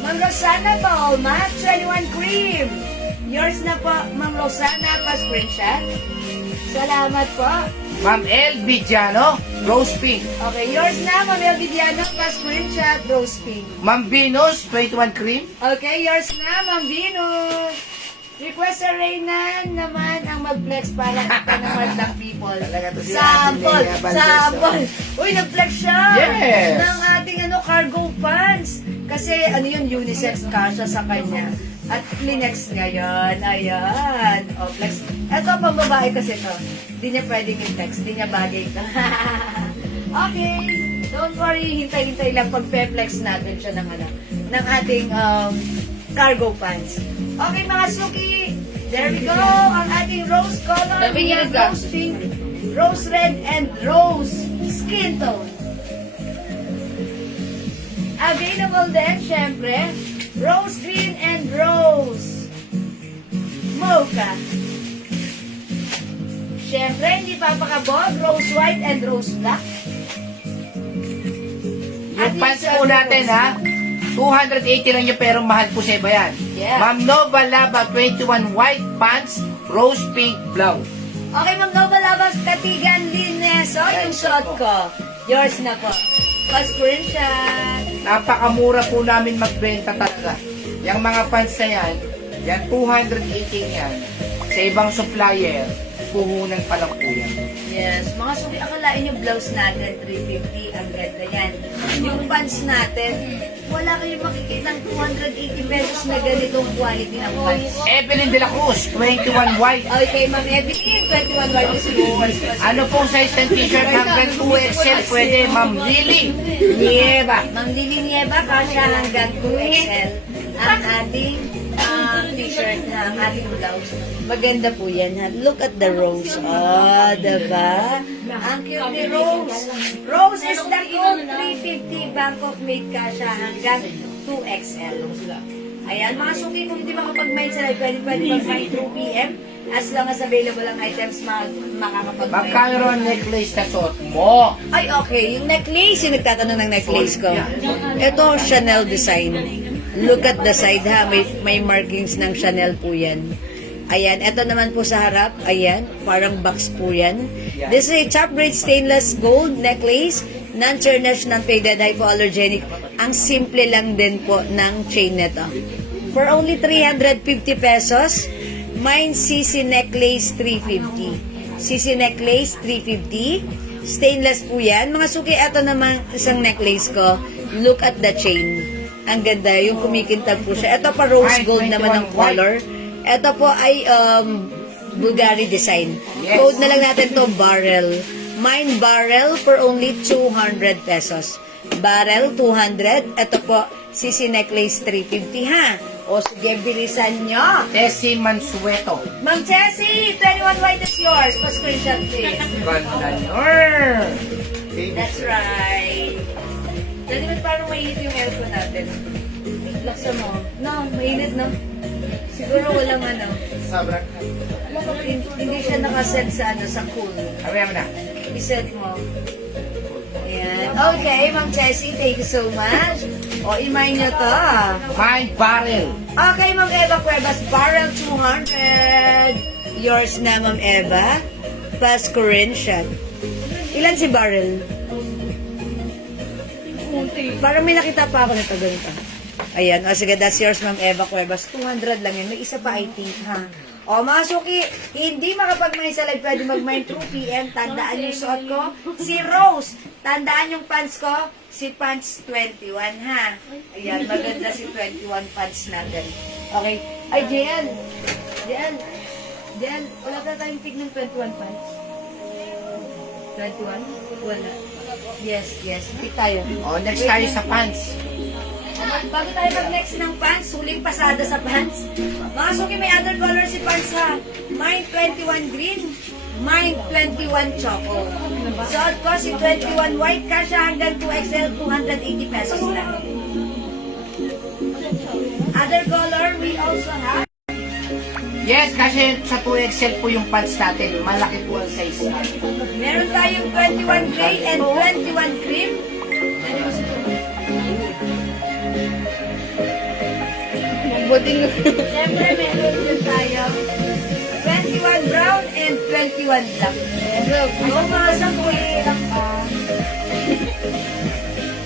Ma'am Rosana Paolma, 21 cream. Yours na po, Ma'am Rosana. Pa-screenshot. Salamat po. Ma'am L. Vidiano, rose pink. Okay, yours na, Ma'am Elvidiano. Pa-screenshot, rose pink. Ma'am Venus, 21 cream. Okay, yours na, Ma'am Venus. Request sa Reynan naman ang mag-flex para kita ng Martang people. Talaga to si Sample! Ate Lea Valdez, Sample! Uy, nag-flex siya! Yes! Ng ating cargo pants. Kasi yun, unisex kasha sa kanya. At Kleenex ngayon. Ayan. O, flex. Ito, pang babae kasi to. Hindi niya pwedeng i-flex. Hindi niya bagay ito. Okay. Don't worry. Hintay-hintay lang pag-flex natin siya ng ating cargo pants. Okay, mga suki. There we go. Ang ating rose color. We have rose pink, rose red, and rose skin tone. Available din, syempre, rose green and rose mocha. Syempre, hindi papakabog, rose white and rose black. Yung pants po natin, ha? 280 lang yun, pero mahal po sa iba yan. Yeah. Ma'am Nova Laba, 21 white pants, rose pink blouse. Okay, Ma'am Nova Labas, Katigan Lineso, yung shot ko. Yours na po. Pa-screenshot. Napakamura po namin magbenta talaga. Yung mga pants na yan 280 yan. Sa ibang supplier, puhunan pa lang po yan. Yes, mga suki, akalain yung blouse natin, 350, ang ganda yan. Yung pants natin, wala kayong makikita ng 280 pesos na ganitong quality ng pants. Evelyn de la Cruz, 21 white. Okay, Ma'am Evelyn, 21 white is yours. Ano pong size ng t-shirt hanggang 2XL pwede, Ma'am Lily Nieva. Ma'am Lily Nieva, kasya hanggang 2XL ang ating t-shirt na ang ating blouse. Maganda po yan, ha? Look at the rose. Oh, diba? Ang cute ni Rose. Rose is the gold 350 Bangkok made kasya hanggang 2XL. Ayan, mga suki, kung hindi makapag-mind sila, pwede mag-mind 2 p.m. As long as available ang items, makakapag-mind. Magkano ang necklace na suot mo? Ay, okay. Yung necklace, yung nagtatanong ng necklace ko. Ito, Chanel design. Look at the side, ha. May markings ng Chanel po yan. Ayan, ito naman po sa harap. Ayan, parang box po yan. This is a top grade stainless gold necklace. Non-tarnished, non-faded, hypoallergenic. Ang simple lang din po ng chain nito. For only 350 pesos, mine CC necklace 350. CC necklace 350. Stainless po yan. Mga suki, ito naman isang necklace ko. Look at the chain. Ang ganda, yung kumikintag po siya. Ito pa rose gold naman ng color. Ito po ay Bulgari design. Yes. Code na lang natin to barrel. Mine barrel for only 200 pesos. Barrel 200. Ito po CC necklace 350 ha. O sige, bilisan nyo. Tessie Mansueto. Ma'am Tessie, 21 white is yours. Pa-screenshot please. Ganda nyo. That's right. Dali mo parang mainit yung aircon natin. Laksa mo. No, mainit no? Siguro walang ano. Sobrang. Hindi siya nakaset sa ano, sa cool. Kaya mo na. I-set mo. Ayan. Okay, Ma'am Jessie, thank you so much. O, imay nyo to. Mind barrel. Okay, Ma'am Eva Cuevas, barrel 200. Yours na, Ma'am Eva. Plus Corinthian. Ilan si barrel? Parang may nakita pa ako nito ganito. Ayan. O, sige, that's yours, Ma'am Eva Cuevas. 200 lang yun. May isa pa, I think, ha? O, mga suki, hindi makapag-mine sa live, pwede mag-mine 2 p.m. Tandaan yung suot ko. Si Rose, tandaan yung pants ko. Si pants 21, ha? Ayan, maganda si 21 pants natin. Okay. Ay, Jen. Jen, wala pa tayong tig ng 21 pants. 21? Wala. Yes. Tig tayo. O, next tayo sa pants. Bago tayo mag-next ng pants, huling pasada sa pants. Mga suki, may other color si pants ha. Mine 21 green, mine 21 choco. Suot ko si 21 white, kasha hanggang 2XL, 280 pesos lang. Other color, we also have Yes, kasi sa 2XL po yung pants natin. Malaki po ang size. meron tayong 21 gray and 21 cream. Siyempre, meron din tayo 21 brown and 21 black. Go mga sampui.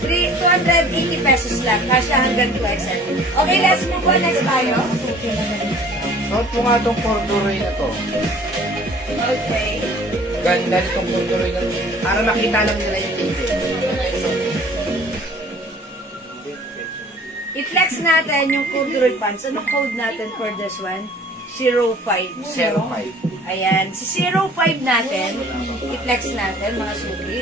280 pesos lang. Kasya hanggang 2XL. Okay, let's move on. Next tayo. Suot po nga itong corduroy na to. Okay. Ganda nitong corduroy na to. Para makita lang nila yung tinte. I-flex natin yung corduroy pants. Ano code natin for this one? 05. 05. Ayan. Si 05 natin, i-flex natin, mga suki.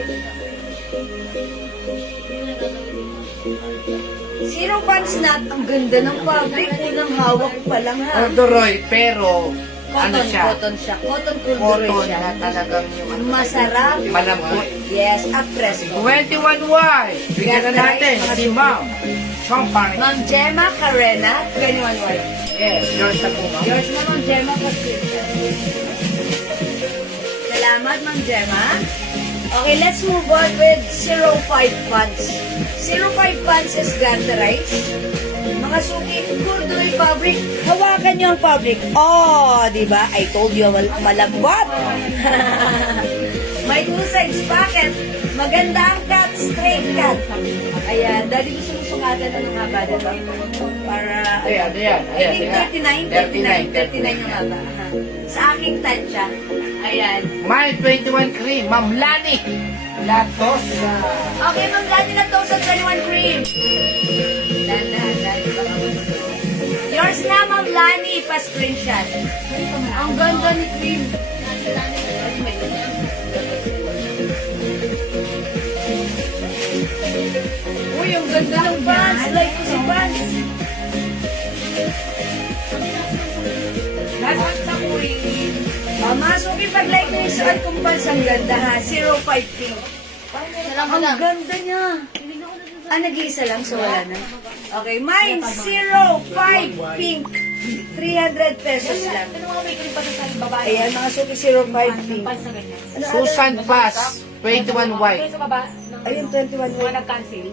0 pants nat, ang ganda ng fabric. Unang hawak ko pa lang ha. Corduroy, pero ano siya? Cotton siya. Cotton corduroy Cotton siya. na talagang yung ano, Masarap. malambot. Yes, at fresco. 21Y. Bigyan na natin si Ma'am. Champagne. Ma'am Gemma Carena, 21 white. Yes, yours na po, Ma'am. Yours na, Ma'am Gemma Patricia. Salamat, Ma'am Gemma. Okay, let's move on with 05 pants. 05 pants is ganterize. Mga suki, corduroy fabric. Hawakan niyo ang fabric. Oh, di ba? I told you, malambot. May two sides pocket. Maganda ang cut, straight cut. Ayan, dahil gusto mo sukatan na ng haba, diba? Para, Ayan. I think 39 ang haba. Aha. Sa aking tansya. Ayan. My 21 cream, Ma'am Lani. Latos. Okay, Ma'am Lani na to sa 21 cream. Yours na, Ma'am Lani, pa-screenshot. Ang ganda ni cream. Uy, ang ganda ng pants. Like ko si pants. Lahat sa queen. Masuki, pag-like mo yung suot kong pants, ang ganda ha. 05 pink. Ang ganda niya. Nag-iisa lang, so wala na. Okay, mine, 05 pink. 300 pesos lang. Ano mga may cream pa sa babae? Ayan, mga suki, 05 pink. Pants na ganyan. Susan Pass, 21 white. Yung sa baba, Ayun, 21 mga white. nag-cancel.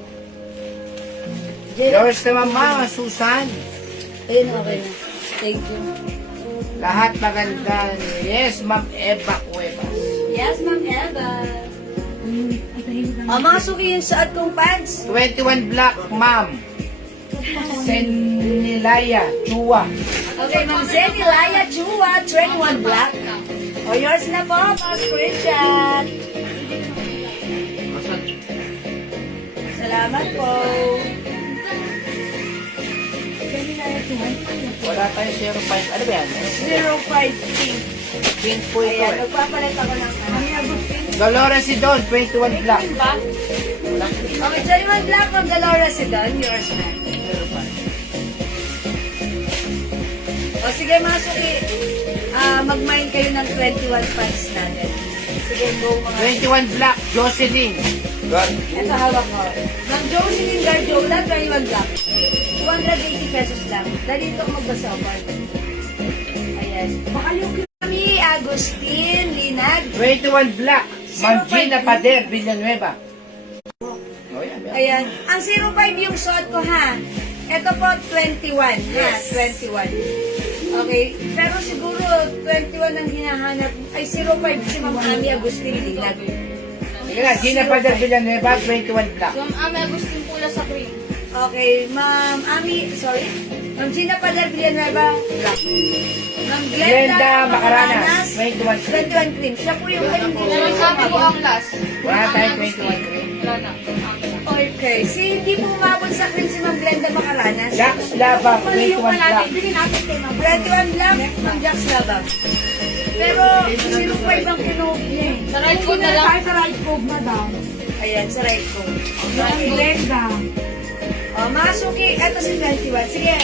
Yours naman, Ma'am Susan. Ayun, okay na. Thank you. Lahat maganda. Yes, Ma'am Eva Cuevas. Yes, Ma'am Eva. Mga suki, yung suot kong pants. 21 black, Ma'am. Senilaya Chua. Okay, Ma'am Zeddy, Laya, Chua, 21 black. O, yours na po, mga screenshot. Salamat po. Wala tayo 05. Ano ba yan? 05 pink. Pink po ito Ayan, eh. nagpapalit ako ng Dolores Sidon, 21 black. Ba? Okay, 21 black from Dolores Sidon. Yours na. O, sige, mga suki. Mag-mine kayo ng 21 pants natin. Sige, go mga. 21 black, Jocelyn. Good. Ito hawak ko. Ng Jocelyn Garjola, 21 black. 280 pesos lang. Dali ito magbasa ako. Ayan. Kami, Agustin, Linag. 21 black. Ma'am Gina Pader, Villanueva. Oh, yan. Ayan. Ang 05 yung suot ko, ha? Ito po, 21. Yes. Ha? 21. Okay. Pero siguro, 21 ang hinahanap. Ay, 05 si Ma'am Ami Agustin, Linag. Sige na, Gina Pader, Villanueva, 21 black. Yung Ame Agustin pula sa cream. Okay, Ma'am Ami, sorry. Ma'am Gina Padar Villanueva, black. Ma'am Glenda Macaranas, 21 cream. 21 cream. Siya po yung hindi Pero sabi ko ang last. Wala tayong 21 cream. Wala na. Okay. Si hindi po umabot sa cream si Ma'am Glenda Macaranas. Jax Lava, Mali 21 yung black. natin. Bili natin kay Ma'am. 21 lang, Ma'am Jax Labang. Pero, 05 ang kinuha niya eh. Sa right foot na lang. Sa right foot, madam. Ayan, sa right ko. Yung Glenda. Oh, mga suki, eto si 21. Sige,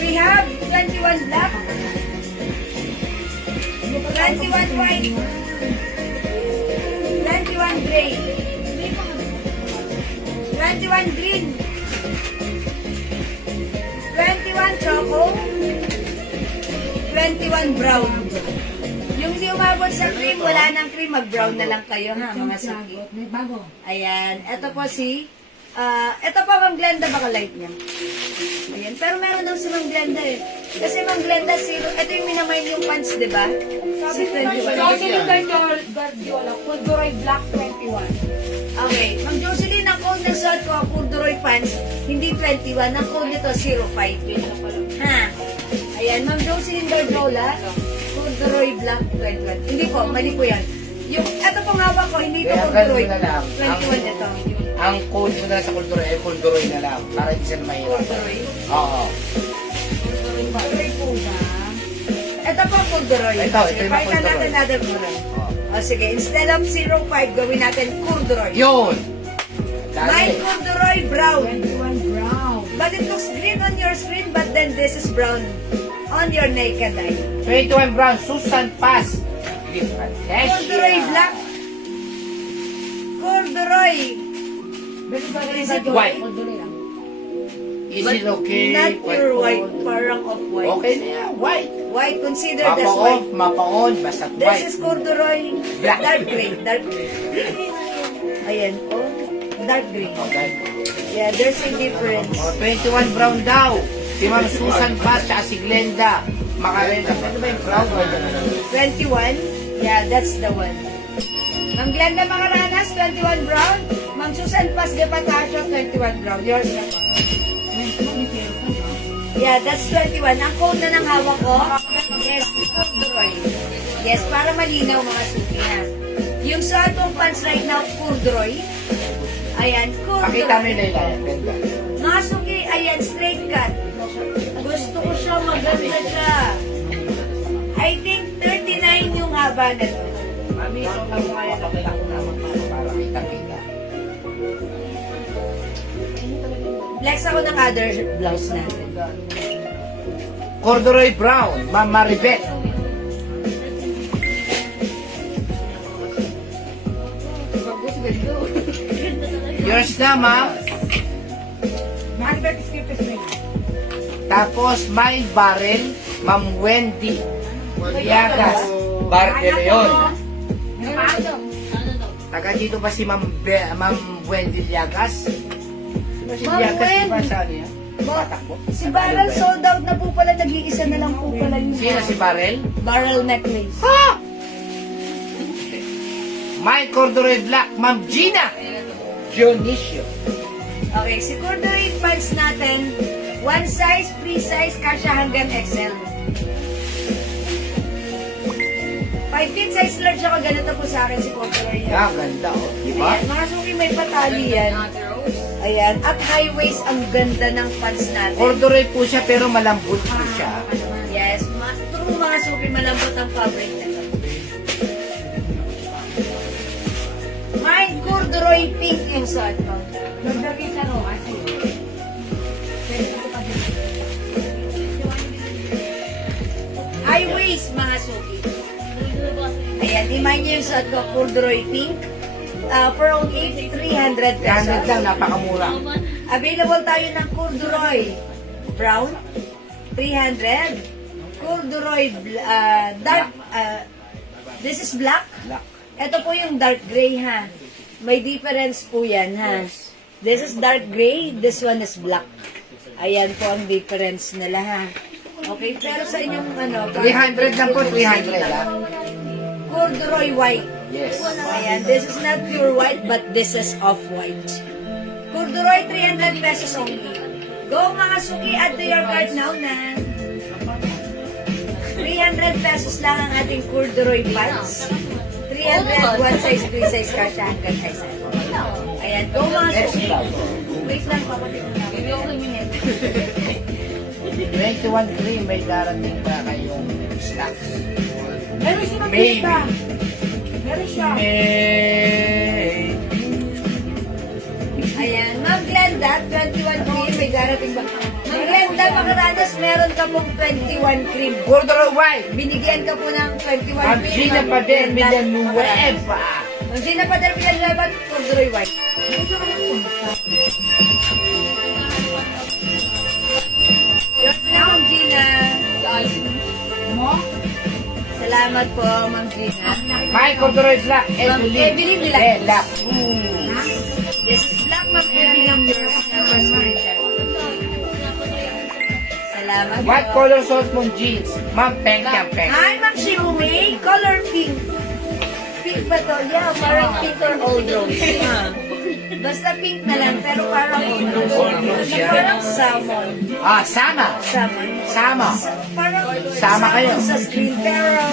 we have 21 black. 21 white. 21 gray. 21 green. 21 choco. 21 brown. Yung hindi umabot sa cream, wala nang cream, mag-brown na lang kayo ha, mga suki. May bago. Ayan, ito po si, ito pa Ma'am Glenda, baka light niya. Ayan, pero meron daw si Ma'am Glenda eh. Kasi Ma'am Glenda, zero, ito yung minamay yung pants, di ba? Si 21. Jocelyn Guardiola, Corduroy Black 21. Okay, Ma'am Jocelyn, ang code ng suot ko, ang corduroy pants, hindi 21, ang code nito 05. Ha? Ayan, Ma'am Jocelyn Guardiola, corduroy black 21. Hindi po, mali po yan. Yung, ito pong hawak ko, hindi ito Kaya corduroy. ganun na lang. 21 ito. Ang code mo na sa kultura ay kulturoy na lang. Para hindi siya mahirap. Corduroy. Oo. Corduroy po ba? Ito po corduroy. Ito Sige, yung pakita corduroy. natin natin muna. Oo. O sige, instead of 05, gawin natin corduroy. Yun! My Dami. corduroy brown. 21 brown. But it looks green on your screen, but then this is brown on your naked eye. 21 brown, Susan Paz. Different. Corduroy black. Corduroy. Is it White. Corduroy lang. Is it okay? Not pure white, on? parang off-white. Okay na yan, white. White, considered as Mapa-off, white. mapa-on, basta This white. is corduroy. Black. Dark gray. Dark gray. Ayan. Oh, dark gray. Okay. Yeah, there's a difference. Oh, 21 brown daw. Si Ma'am Susan Paz, tsaka si Glenda Macarena. Ano ba yung brown? 21. Yeah, that's the one. Ma'am Glenda Macaranas, 21 brown. Ma'am Susan Paz de Patasio, 21 brown. Yours na po. Yeah, that's 21. Ang code na ng hawak ko, yes, corduroy. Yes, para malinaw mga suki ha. Yung suot kong pants right now, corduroy. Ayan, corduroy. Pakita mo yung layla yan, ganda. Mga suki, ayan, straight cut. Gusto ko siya, maganda siya. I think 39 yung haba na to. Mami, so ako kaya nakita ko naman para kita-kita. Flex ako ng other blouse natin. Corduroy brown, Ma'am Maribet. Yours na, Ma'am. Maribet skip is ready. Tapos, may barrel, Ma'am Wendy. Yagas. Bar de Leon. May bago. Taga dito ba si Ma'am Wendy Yagas? Sino si Ma'am Yagas? Di ba Wendy. sa ano yan? Patakbo? Si Barrel sold out na po pala, nag-iisa na lang po pala yun. Sino si Barrel? Barrel necklace. Ha! My corduroy black, Ma'am Gina Dionisio. Okay, si corduroy pants natin, one size, free size, kasya hanggang XL. 5 feet size large ako, ganito po sa akin si corduroy. Ah, ganda oh. Diba? Ayan, mga suki may patali yan. Ayan, at high waist, ang ganda ng pants natin. Corduroy po siya pero malambot po siya. Yes, true mga suki, malambot ang fabric nito. May corduroy pink yung suot ko. Nagdagay sa ro. Kasi. Pwede ko pa din. High waist mga suki. Ayan, di mind nyo yung suot ko, corduroy pink. for only 300 Ganit pesos. lang, napakamura. Available tayo ng corduroy brown, 300. Corduroy dark, this is black. Black. Ito po yung dark gray ha. May difference po yan ha. This is dark gray, this one is black. Ayan po ang difference nila ha. Okay, pero sa inyong ano, 300 lang po, 300 ha. corduroy white. Yes. Ayan, this is not pure white, but this is off-white. Corduroy, 300 pesos only. Go mga suki, add to your cart now na. 300 pesos lang ang ating corduroy pants. 300, one size, 3 size kasha hanggang size 7. Ayan, go mga suki. Wait lang, papatid ko na. Hindi ako luminit. 21 cream, may darating pa kayong snacks. Meron siya Maybe. magkita. Meron siya. Ayan, Ma'am Glenda, 21 cream, may darating ba? Ma'am Glenda, pakaranas, meron ka pong 21 cream. Corduroy white. Binigyan ka po ng 21 Ang cream. Gina Ma'am Pader Glenda, Villanueva. Ang Gina Pader Villanueva, corduroy white. Ma'am Gina. Mo? Salamat po, Ma'am Gina. My corduroy black. Ma'am Evelyn Black. Black. This is black, Ma'am Evelyn. Yours na screenshot. Salamat What po. color suit mong jeans? Ma'am, pink yan, pink. Hi, Ma'am Shimumi. Color pink. Pink ba to? Yeah, parang pink or old rose. Basta pink na lang, pero parang old rose. Old rose, yeah. Parang salmon. Ah, sama. Salmon. Sama. Parang Sama kayo. sa screen, pero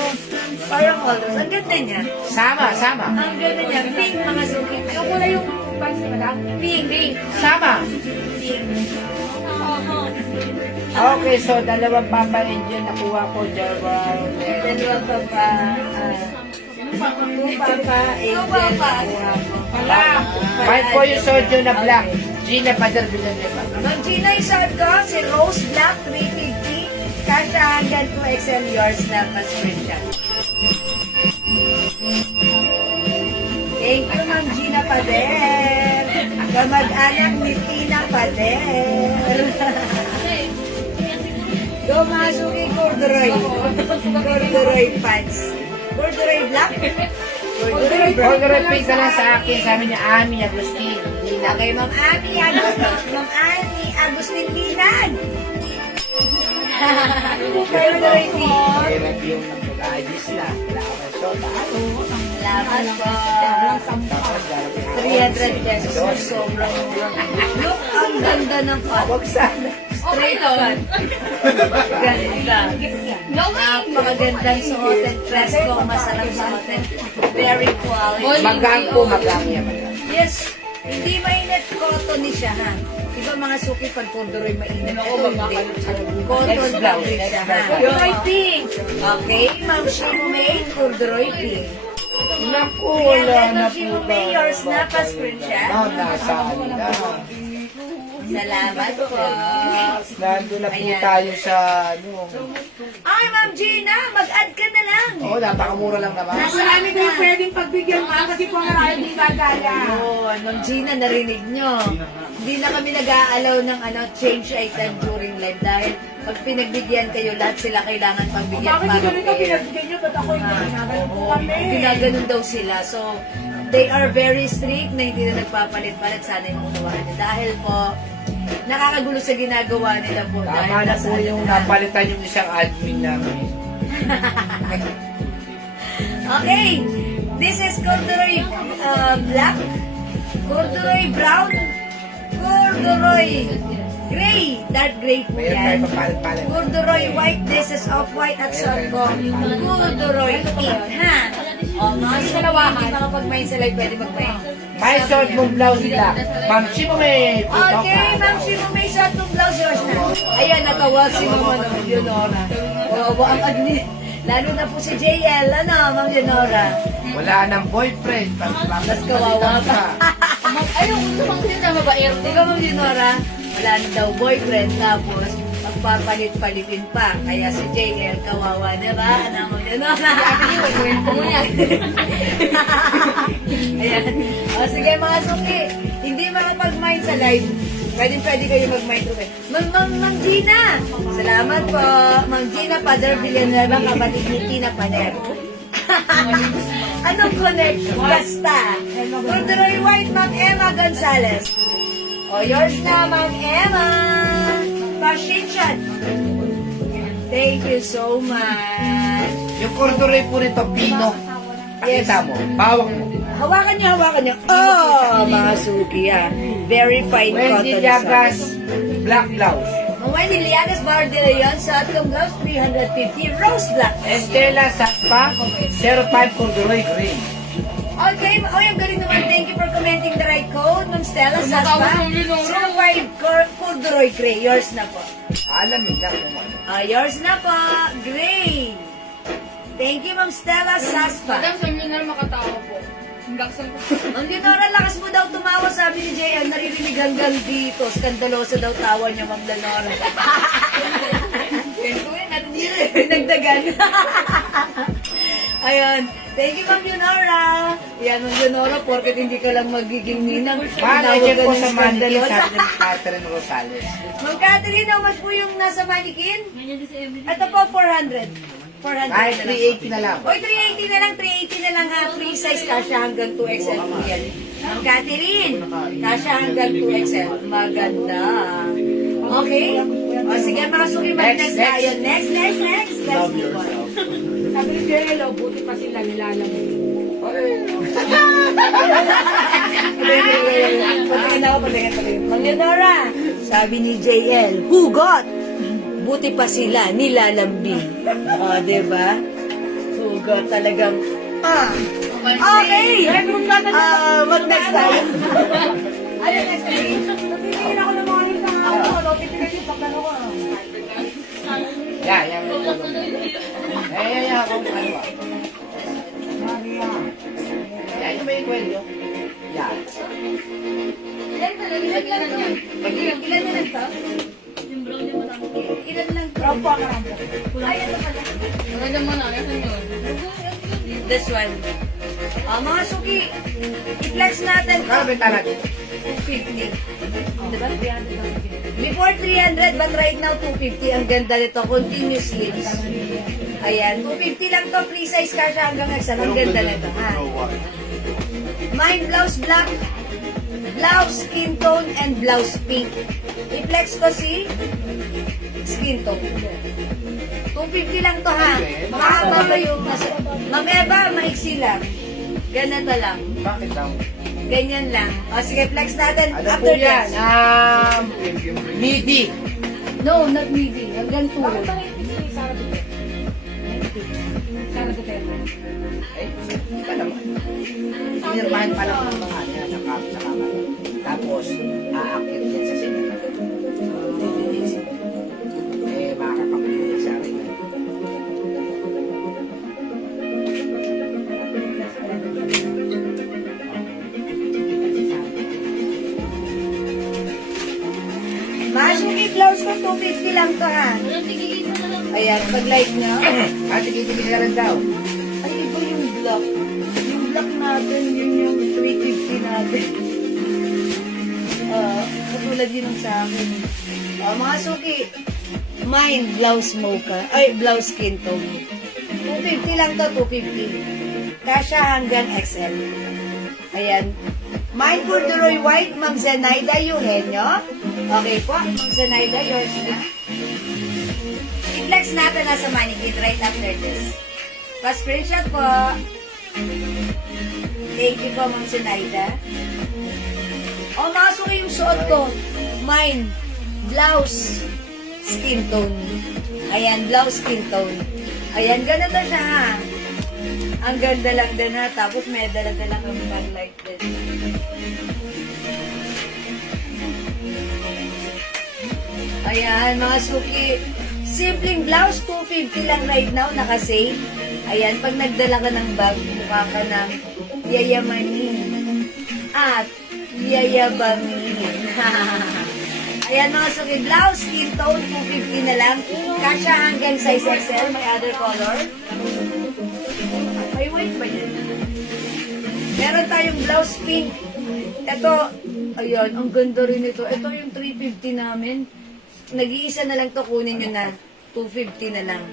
parang old rose. Ang ganda niya. Sama, sama. Ang ganda niya. Pink, mga suki. Ano ko na yung pants ni madam? Pink. Pink. Sama. Pink. Okay, so dalawang Papa Angel nakuha ko, Jarwar. Dalawa pa pa. Two papa, eight nakuha ko. White po yung sojo na black. Gina Pader Villanueva. Ma'am Gina, isaan ko, si Rose Black, 350. Kasha hanggang 2XL yours na pa-screenshot. Thank you, Ma'am Gina Pader. Kamag-anak ni Tina Pader. Go, mga suki, corduroy. Corduroy pants. Corduroy black. Corduroy brown. Corduroy pink na lang sa akin, sabi niya, Ami Agustin. Okay, Ma'am Ami Agustin. Ma'am Ami Agustin Linag. Corduroy pink. Hirap yung ayos na. Wala ka ng soda. Salamat po. 300 pesos. Sobrang mura. Look, ang ganda ng pot. Huwag sana. Straight cut. Ganda. Napakagandang suotin. Fresco, masarap suotin. Very quality. Magang po, magang yan. Yes. Hindi mainit, cotton siya ha. Iba mga suki pag corduroy mainit. Ito hindi. Cotton lang rin siya ha. Corduroy pink. Okay, Ma'am Shimumei, corduroy pink. Naku, wala na po Shimumei, yours na pa screenshot. No, nasaan na. Salamat po. Nandun na po Ayan. tayo sa, ano. Ay, Ma'am Gina, mag-add ka na lang. Oo, napakamura lang naman. Nasa Marami amin kayo na. pwedeng pagbigyan ma kasi po marami din gagaya. Yun, Ma'am Gina, narinig nyo. Hindi na kami nag-aalaw ng change item during live dahil pag pinagbigyan kayo, lahat sila kailangan pagbigyan Bakit bago hindi ganito kayo. pinagbigyan nyo? Ba't ako hindi ginaganon po kami? Ginaganon daw sila. So, they are very strict na hindi na nagpapalit-palit. Sana yung unawahan niya. Dahil po, nakakagulo sa ginagawa nila po. Tama dahil na nasa po yung ano na. napalitan yung isang admin namin. Okay, this is corduroy black, corduroy brown, corduroy gray, dark gray po Mayroon tayo yan. papalit-palit. Corduroy white, this is off-white at suot ko. Corduroy pink, ha? O, mga hindi makapag-main sila, pwede mag-main. May suot mong blouse black. Ma'am Shimo may Okay, Ma'am Shimo, may suot ng blouse yours na. Ayan, natawag si Mama naman, Leonora. O, ang agni. Lalo na po si JL, ano, Ma'am Leonora. Wala nang boyfriend. Mas kawawa pa. Ayaw, gusto kong din na babaero. Ikaw, Ma'am Leonora, wala na daw boyfriend, tapos magpapalit-palitin pa. Kaya si JL, kawawa na ba? Ano, Ma'am Leonora? Ayan. O, sige mga suki. Hindi makapag-mind sa live. Pwede kayo mag-mind ulit. Mang Gina! Salamat po. Mang Gina, Father Villanueva, kapatid ni Tina Paner. Anong connection? Basta. Corduroy White, Ma'am Emma Gonzalez. O, yours na, Ma'am Emma. Pasensya. Thank you so much. Yung corduroy po nito, Pino. Pakita mo, bawak mo. Hawakan niyo. Oh, mga suki ah. Very fine Wendy cotton. Llagas, black blouse. Wendy Llagas, Bar de Leon, sa Atom Gloves, 350. Rose Black. Estela Saspa, 05 corduroy gray. Okay, ang galing naman. Thank you for commenting the right code. Ma'am Stella Saspa, 05 Corduroy Gray. Yours na po. Alamin lang kung ano. Yours na po. Gray. Thank you, Ma'am Stella Saspa. Madam, sa inyo na lang makatawa po. Hanggang saan po. Ang Leonora, lakas mo daw tumawa, sabi ni JL. Naririnig hanggang dito. Skandalosa daw tawa niya, Ma'am Leonora. Pinagdagan. Ayun. Thank you, Ma'am Leonora. Yan, Ma'am Leonora, porket hindi ka lang magiging ninang. Manager po Tinawagan sa ng mannequin skandalosa. sa atin ni Catherine Rosales. Ma'am Catherine, how much po yung nasa mannequin? Ito po, 400. 400 Kahit na lang. 380 na lang. Oy, 380 na lang, 380 na lang ha. Free size, kasha hanggang 2XL po yan. Ma'am Catherine, kasha hanggang 2XL. Maganda. Okay? O sige, mga suki, mag-next Next. tayo. Next. Let's move on. Sabi ni Jello, buti pa sila nilalamig. Patingin. Ma'am Leonora, sabi ni JL, hugot! Buti pa sila, nilalambing. O, diba? Hugot talagang, Okay! Mag-next tayo. Ano next tayo? Tingin ako ng mga yun sa ano, titignan yung pagkano ko. Yan. Ako ano ba? Yan yung may kwento. Yan. Ilan na lang to? Ilan lang to? Rampo ang rampo. Ay, ito pala. Maganda mo na. Yan yun. This one. Mga suki, i-flex natin. Kano benta natin? 250. Diba? Before 300, but right now 250. Ang ganda nito. Continuous sleeves. Ayan. 250 lang to. Free size kasha hanggang XL. Ang ganda nito. Ha? Mine blouse black. Blouse skin tone and blouse pink. I-flex ko si skin tone. 250 lang to ha. Makakaba ba yung nasa... Ma'am Eva, maiksi lang. Ganito lang. Bakit daw? Ganyan lang. O sige, flex natin. Ano po After yan? this. Midi. No, not midi. Hanggang Bakit tulog. ba yung Sara Duterte? Sara Duterte. Eh, iba naman. Pinirmahan pa lang ng mga niya sa kamera. Tapos, aakit din sa Senado. Makakapagpili sa akin. Masuki blouse ko, 250 lang to ha. Ayan, pag-like nyo. Tigil-tigil ka rin daw. Ay, iba yung black. Yung black natin, yun yung 350 natin. Katulad yun ang sa akin. Mga suki, mine, blouse mocha. Ay, blouse skin tone. 250 lang to, 250. Kasha hanggang XL. Ayan. Mine corduroy white, Ma'am Zenaida Eugenio. Okay po, Ma'am Zenaida, yours na. I-flex natin nasa mannequin right after this. Pa-screenshot po. Thank you po, Ma'am Zenaida. Masok yung suot ko. Mine, blouse, skin tone. Ayan, blouse, skin tone. Ayan, ganito siya ha. Ang ganda lang din ha. Tapos may dala-dala kami bag like this. Ayan, mga suki. Simpleng blouse, 250 lang right now, naka-sale. Ayan, pag nagdala ka ng bag, mukha ka ng yayamanin. At yayabangin. Ayan, mga suki. Blouse, skin tone, 250 na lang. Kasha hanggang size XL. May other color. May white ba yan? Meron tayong blouse pink. Ito, ayun, ang ganda rin ito. Ito yung 350 namin. Nag-iisa na lang to, kunin nyo na. 250 na lang.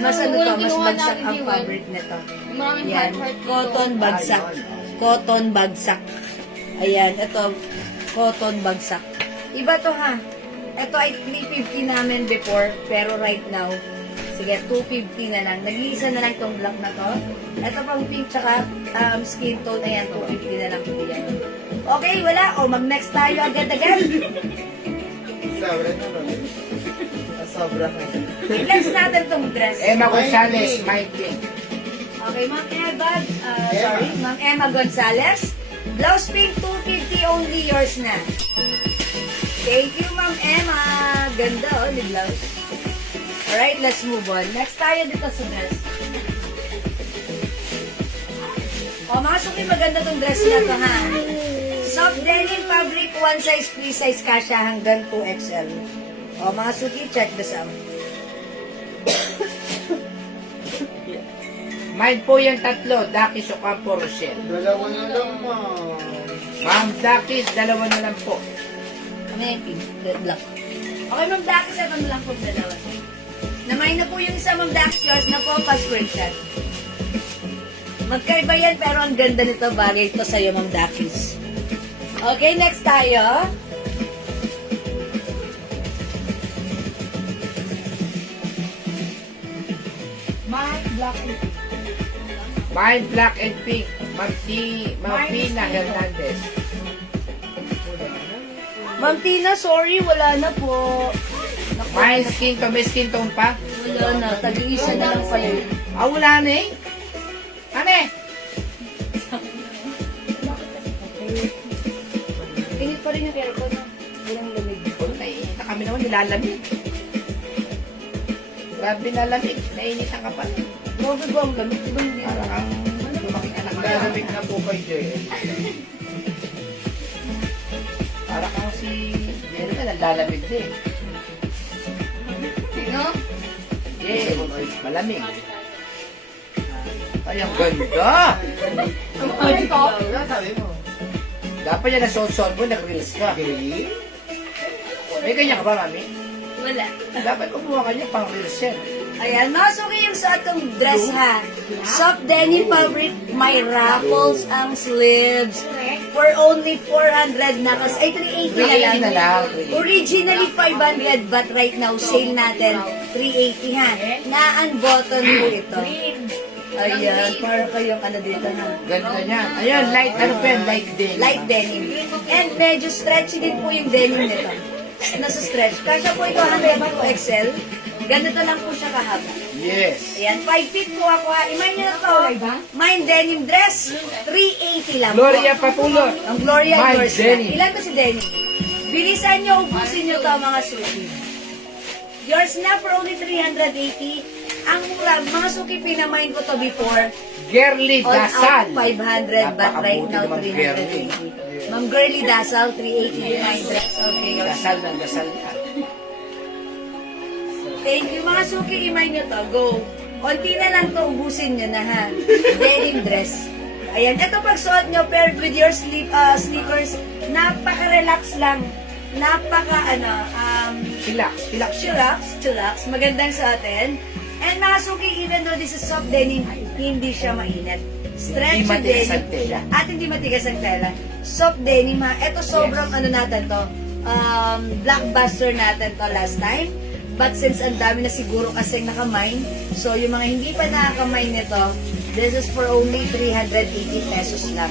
Mas ano to, mas bagsak ang fabric nito. Maraming Yan, heart-heart. cotton bagsak. Cotton bagsak. Ayan, ito, cotton bagsak. Iba to ha. Ito ay 350 namin before, pero right now, sige, 250 na lang. Nag-iisa na lang tong black na to. Ito pang pink tsaka skin tone, ayan, 250 na lang po yan. Okay, wala. O, mag-next tayo agad-agad. Sobra na ba? Sobra ka. I-flex natin tong dress. Emma Gonzalez, my king. Okay, Ma'am Eva, Ma'am Emma Gonzalez. Blouse pink, 250 only, yours na. Thank you, Ma'am Emma. Ganda, oh, ni blouse. Alright, let's move on. Next tayo dito sa dress. O, mga suki, maganda tong dress na to, ha? Soft denim fabric, one size, free size kasha hanggang 2XL. O, mga suki, check this out. Mine po yung tatlo, Dakis Ocampo Rochelle. Dalawa na lang, ma'am. Ma'am Dakis, dalawa na lang po. Ano yung pink? Red black. Okay, Ma'am Dakis, ito na lang po dalawa. Namay na po yung isa, Ma'am Dakis, yours na po, pa-screenshot. Magkaiba yan, pero ang ganda nito, bagay ito sa'yo, Ma'am Dakis. Okay, next tayo. Mine, black and pink. Mine black and pink, Martina Hernandez. Ma'am Tina, sorry, wala na po. Mine skin tone, may skin tone pa? Wala na, tag-iisa na lang pala yun. Ah, wala na eh. Ano eh? Init pa rin yung aircon, no? Walang lamig. Oh, naiinit na kami naman, nilalamig. Grabe na lamig, nainitan ka pa. Grabe ba ang lamig? Diba hindi? Parang ang lumaki anak na. Lalamig na po kay JL. Parang kang si Jerry na nalalamig din. Sino? Yeah, malamig. Ay, ang ganda! Wala, sabi mo. Dapat yan nasuot-suot mo, nag-reels ka. Okay. May ganyan ka ba, mami? Wala. Dapat kumuha ka niya pang reels yan. Ayan, masuki yung sa atong dress ha. Soft denim fabric, may ruffles ang sleeves. For only 400 na kasi, ay 380 na lang. 380 na lang. Originally 500 but right now sale natin 380 ha. Na-unbutton po ito. Ayan, para kayong ano dito ha. Ganda niya. Ayun, light, ano pa yan? Light denim. Light denim. And medyo stretchy din po yung denim nito. Nasa stretch. Kasya po ito hanggang 2XL. Ganito lang po siya kahaba. Yes. Ayan, 5 feet po ako ha. Imay niyo na to. Mine denim dress, 380 lang Gloria po. Patulor. Ang Gloria Mine yours denim. na. Ilan ba si denim? Bilisan niyo, ubusin niyo to mga suki. Yours na for only 380. Ang mura, mga suki pinamain ko to before. Girly All Dasal. out 500 but right Napakabuti now naman, Girly. 380. Ma'am Girly Dasal, 380 yung mine dress. Okay, yours. Dasal ng dasal ka. Thank you mga suki, imay nyo to. Go. Konti na lang to, ubusin nyo na ha. Denim dress. Ayan, ito pagsuot nyo paired with your sneakers, napaka-relax lang. Chillax. Magandang sa atin. And mga suki, even though this is soft denim, hindi siya mainit. Stretchy Hindi matigas ang denim. tela. At hindi matigas ang tela. Soft denim ha. Ito sobrang ano natin to. Blockbuster natin to last time. But since ang dami na siguro kasing nakamine, so yung mga hindi pa nakakamine nito, this is for only 380 pesos lang.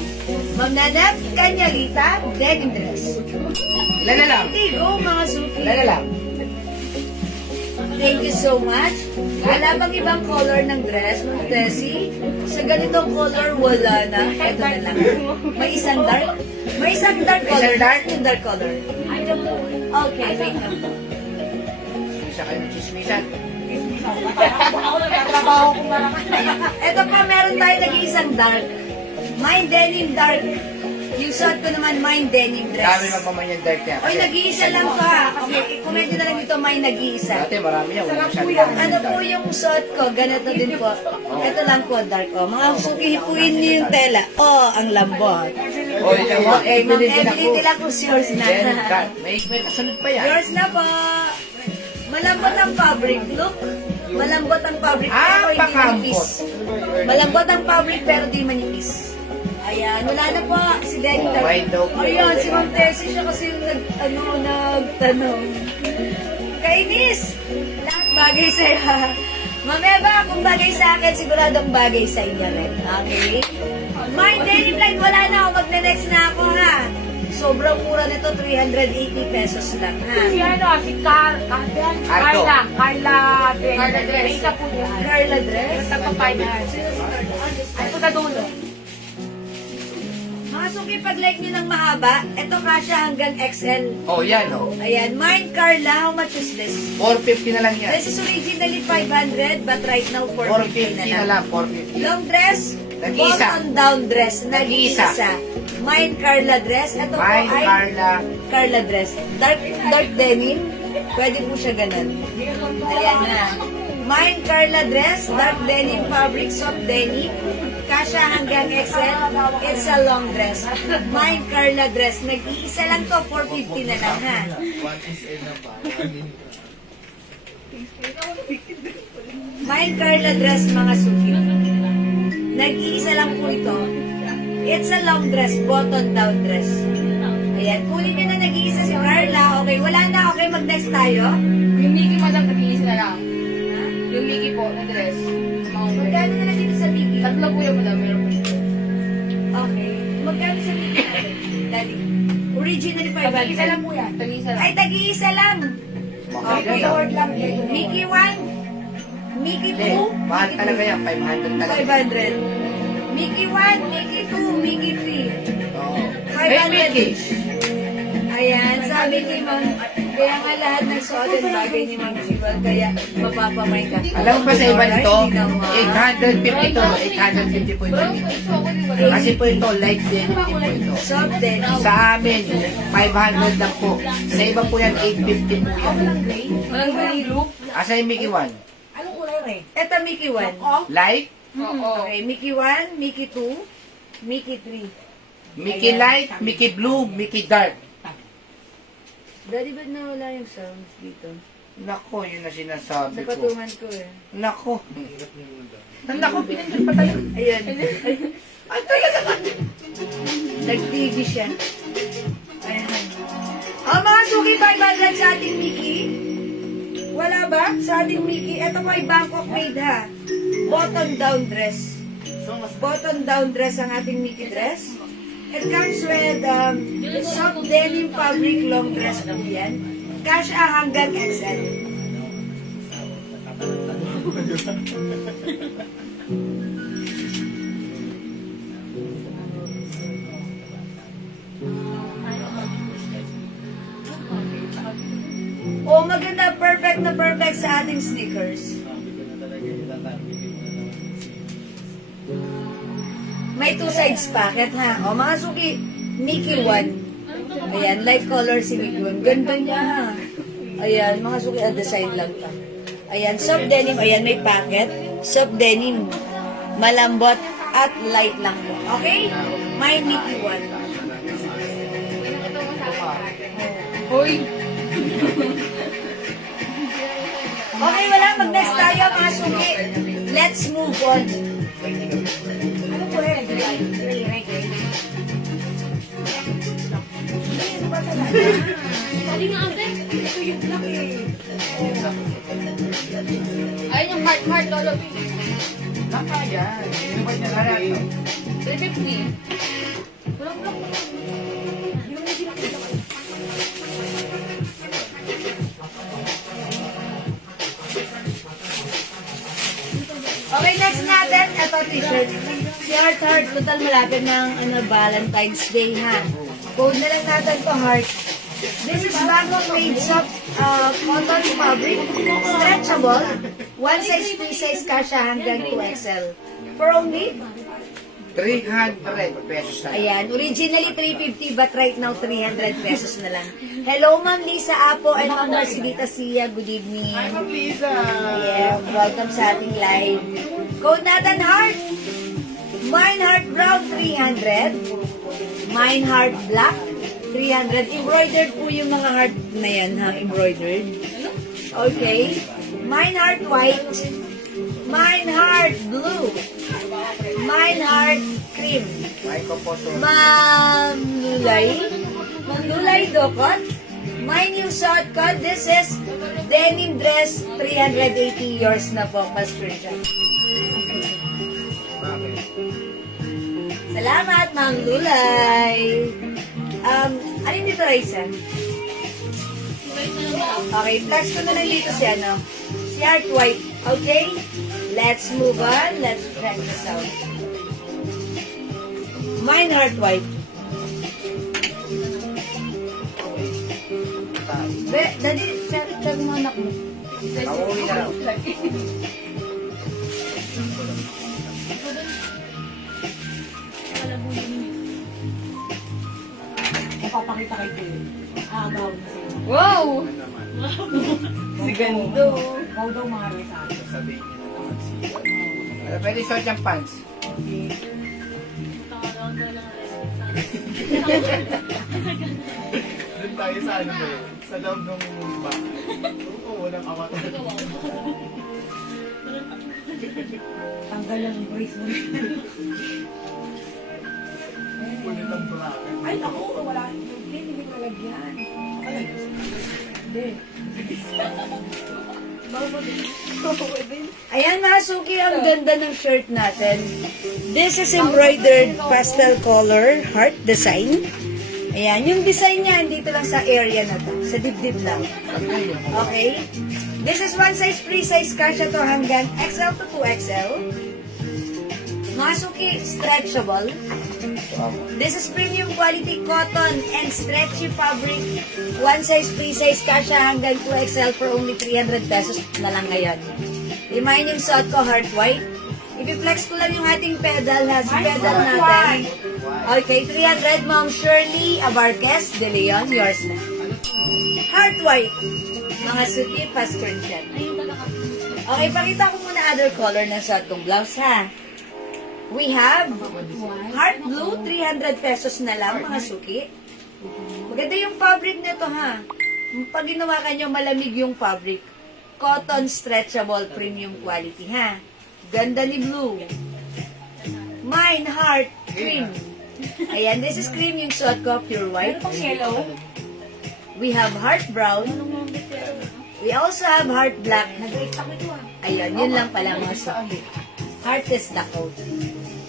Ma'am Nanat, Kanyalita, denim dress. Ilan na lang? Hey, go mga suki. Ilan na lang? Thank you so much. Wala bang ibang color ng dress, Ma'am Tessie? Sa ganitong color, wala na. Ito na lang. May isang dark? May isang dark color. Isang dark? Yung dark color. Okay, wait lang. Isa kayo ng chismisan. Ako nagtatrabaho ko marami. Ito pa, meron tayo nag-iisang dark. My denim dark. Yung suot ko naman, mine denim dress. Dami magmamanyang dark niya. Oy, nag-iisa lang to ha. Okay, i-comment nyo na lang dito, mine nag-iisa. Dati marami yan. Wala masyadong Ano po yung suot ko? Ganito din po. Ito lang po, dark. Oh, mga suki, hipuin niyo yung tela. Oh, ang lambot. O, ito mo. Okay, Ma'am Evelyn de la Cruz, yours na. Then, may kasunod pa yan. Yours na po. Malambot ang fabric. Look, malambot ang fabric pero hindi manipis. Malambot ang fabric pero di manipis. Ayan, wala na po. Si Denny. Wide daw po. Ayan, si Ma'am Tessie siya kasi yung nagtanong. Kainis! Lahat bagay sa'yo. Ma'am Eva, kung bagay sa akin, siguradong bagay sa inyo rin. Okay? My denim line, wala na ako. Magne-next na ako, ha? Sobrang mura nito, 380 pesos lang, ha? Si ano, si Carla Dress. Isa po niya. Carla Dress? Nagpa-finance. Ay, po sa dulo. Mga suki, pag like nyo ng mahaba, ito kasya hanggang XL. Oh, yan o. Ayan, mine Carla, how much is this? 450 na lang yan. This is originally 500, but right now 450 450 na lang. 450. Long dress, Nag-iisa. button down dress, Nag-iisa. nag-iisa. Mine Carla dress, ito po Mine, ay Carla. Carla dress. Dark denim, pwede po siya ganun. Ayan na. Mine Carla dress, dark denim fabric, soft denim. Kasha hanggang XL, it's a long dress. Mine Carla dress, nag-iisa lang to, 450 na lang ha. Mine Carla dress mga suki. Nag-iisa lang po ito. It's a long dress, button down dress. Ayan, kunin nyo na nag-iisa si Carla. Okay, wala na. Okay, mag-next tayo. Yung Mickey madam, nag-iisa na lang. Yung Mickey po, na dress. Magkano na lang dito sa Mickey? Tatlo po yung madam, meron po. Okay. Magkano sa Mickey natin? Dali. Originally Tag-iisa 500. lang po yan. Tag-iisa lang. Ay, tag-iisa lang. Okay. Mahal lang. Mickey 1, Mickey Hindi, 2, mahal talaga yan. 500 talaga. 500. Mickey 1, Mickey 2, Mickey 3. Oo. 500 Mickey. each. Ayan, sabi ni Ma'am, kaya nga lahat ng suot and bagay ni Ma'am Jibal, kaya mapapamay ka. Alam mo ba sa iba nito? Hindi naman. 850 to. 850 po ito. Kasi po ito, light denim din po ito. Soft din. Sa amin, 500 lang po. Sa iba po yan, 850 po yan. Walang gray look. Asa yung Mickey 1? Anong kulay rin? Ito Mickey 1. Light? Oo. Okay, Mickey 1, Mickey 2, Mickey 3. Mickey light, Mickey blue, Mickey dark. Daddy, ba't nawala yung sounds dito? Nako, yun na sinasabi ko. Napatungan ko eh. Nako. Nako, pinindot pa tayo. Ayan. Ay, talaga ka. Nag-TV siya. Ayan. Oh, mga suki 500 sa ating Mickey. Wala ba? Sa ating Mickey. Ito po ay Bangkok made ha. Button down dress. Button down dress ang ating Mickey dress. It comes with soft denim fabric long dress po yan. Kasha hanggang XL. Oh, maganda. Perfect na perfect sa ating sneakers. May two sides pocket ha. O mga suki, Mickey 1. Ayan, light color si Mickey 1. Ganda niya. Ayan, mga suki, design lang to. Ayan, soft denim. Ayan, may pocket. Soft denim. Malambot at light lang po. Okay? May Mickey 1. Hoy! Okay, wala. Mag-next tayo, mga suki. Let's move on. Ano po eh? Sabi nga ate, ito yung black eh. Ayun yung heart lolo. Naka yan. Ano ba niya lahat? 350. Walang black. Okay, next natin, ito t-shirt. Si Heart Heart, total malapit ng Valentine's Day ha. Code na lang natin to Heart. This is Bangkok made soft cotton fabric, stretchable, one size, 3 size kasha hanggang 2XL. For only 300 pesos na lang. Ayan, originally 350 but right now 300 pesos na lang. Hello, Ma'am Lisa Apo and Ma'am Marcelita Sia. Good evening. Hi, Ma'am Lisa! Yeah, welcome sa ating live. Code natin, Heart. Mine Heart Brown, 300. Mine Heart Black, 300. Embroidered po yung mga heart na yan, ha? Embroidered. Okay. Mine Heart White. Mine Heart Blue. Mine Heart Cream. Ma'am Lulay Dokot. My new shortcut, this is denim dress, 380 yours na po, Pastor John. Salamat, Ma'am Lulay. Ano dito, Raisa? Okay, flash ko na lang dito si ano. Si Heart White. Okay? Let's move on. Let's check this out. Mine Heart White. Daddy, check mo anak mo. Pauwi na lang. Papakita kay Kuya. Agaw na sa'yo. Wow! Si gando. Ikaw daw mahalo sa akin. Sabihin niyo na naman siya. Pwede suot yung pants. Doon tayo sa ano ba yun? Sa loob ng bahay. Oo, walang avatar. Tanggal lang yung brace mo. Punit ang bracket. Ay, ako, wala. Hindi mo nalagyan. Hindi. Ayan mga suki, ang ganda ng shirt natin. This is embroidered pastel color heart design. Ayan, yung design niya, dito lang sa area na to. Sa dibdib lang. Okay? This is one size, free size, kasya to hanggang XL to 2XL. Mga suki, stretchable. This is premium quality cotton and stretchy fabric. One size, free size, kasya hanggang 2XL for only 300 pesos na lang ngayon. Remind yung suot ko, Heart White. I-flex ko lang yung ating pedal, ha? Si pedal natin. Okay, 300, Ma'am Shirley Abarquez de Leon, yours na. Heart White. Mga suki, pa-screenshot. Okay, pakita ko muna other color na suot kong blouse, ha? We have heart blue, 300 pesos na lang, mga suki. Maganda yung fabric nito, ha? Pag ginawa ka nyo, malamig yung fabric. Cotton stretchable premium quality, ha? Ganda ni blue. Mine heart cream. Ayan, this is cream yung suot ko, pure white. Ano pang yellow? We have heart brown. We also have heart black. Nag-break ako ito ah. Ayun, yun lang pala mga suki. Heart is the code.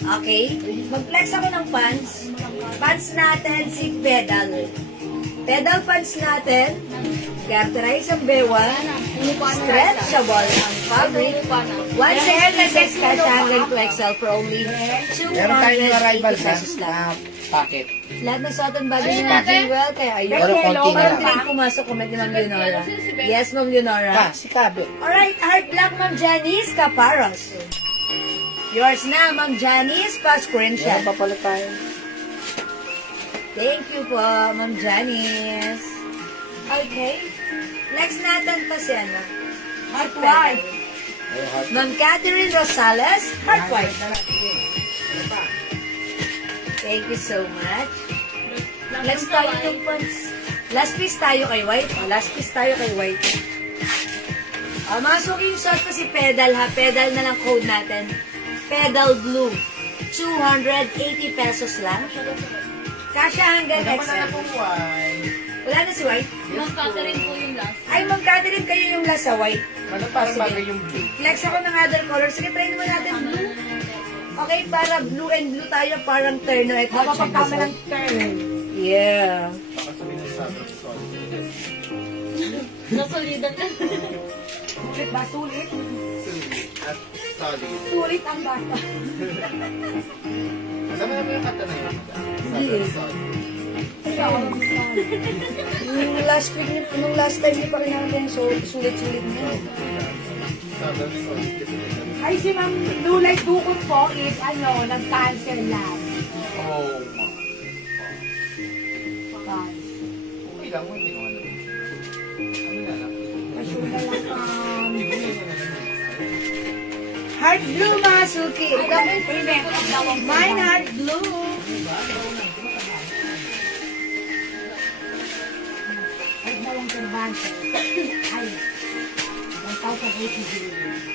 Okay? Mag-flex ako ng pants. Pants natin, si pedal. Pedal pants natin. Garterize ang bewa. Stretchable ang fabric. One size kasha hanggang 2XL for only Meron tayo ng 280 arrivals ha, pesos na lang. packet. Lahat ng suot and bagay na Jewel, kaya ayun. Pero konti na Parang lang. drink pumasok comment ni Ma'am Leonora. Yes, Ma'am Leonora. Si Kabe. Alright, heart black, Ma'am Janice Caparos. Yours na, Ma'am Janice, pa-screenshot. Meron pa pala tayo. Thank you po, Ma'am Janice. Okay. Next natin pa si ano? Heart white. Ma'am Catherine Rosales, heart white. Thank you so much. Let's tayo yung pants. Last piece tayo kay white. Last piece tayo kay white. Mga suking shot ko si pedal ha. Pedal na lang code natin. Pedal blue. 280 pesos lang. Kasya hanggang Wala pa na XL. akong wine. Wala na si white? Ma'am Catherine po yung last. Ay, Ma'am Catherine, kayo yung last sa white. Ano parang bagay yung blue? Flex ako ng other color. Sige, try naman natin blue. Okay, para blue and blue tayo, parang turn na ito. Mapapagkama ng turn. Yeah. Baka sabihin ng sobrang solid. Nasolidan na. Sulit ba? Sulit? Sulit at solid. Sulit ang bata. Alam mo naman yung kanta na yun? Hindi eh. Sobrang solid. Nung last week, nung last time niyo pa kinakanta yung sulit-sulit niyo. Sobrang solid kasi nila. Ay, si Ma'am Lulay Dukot po is, nag-cancel lang. Oh, Guys, okay lang, hindi naman. Ano na lang? kasyo na lang, Ibigay mo na lang. Heart blue, mga suki. Mine heart blue. Ay, dalawang turbante. Ay, 1,080.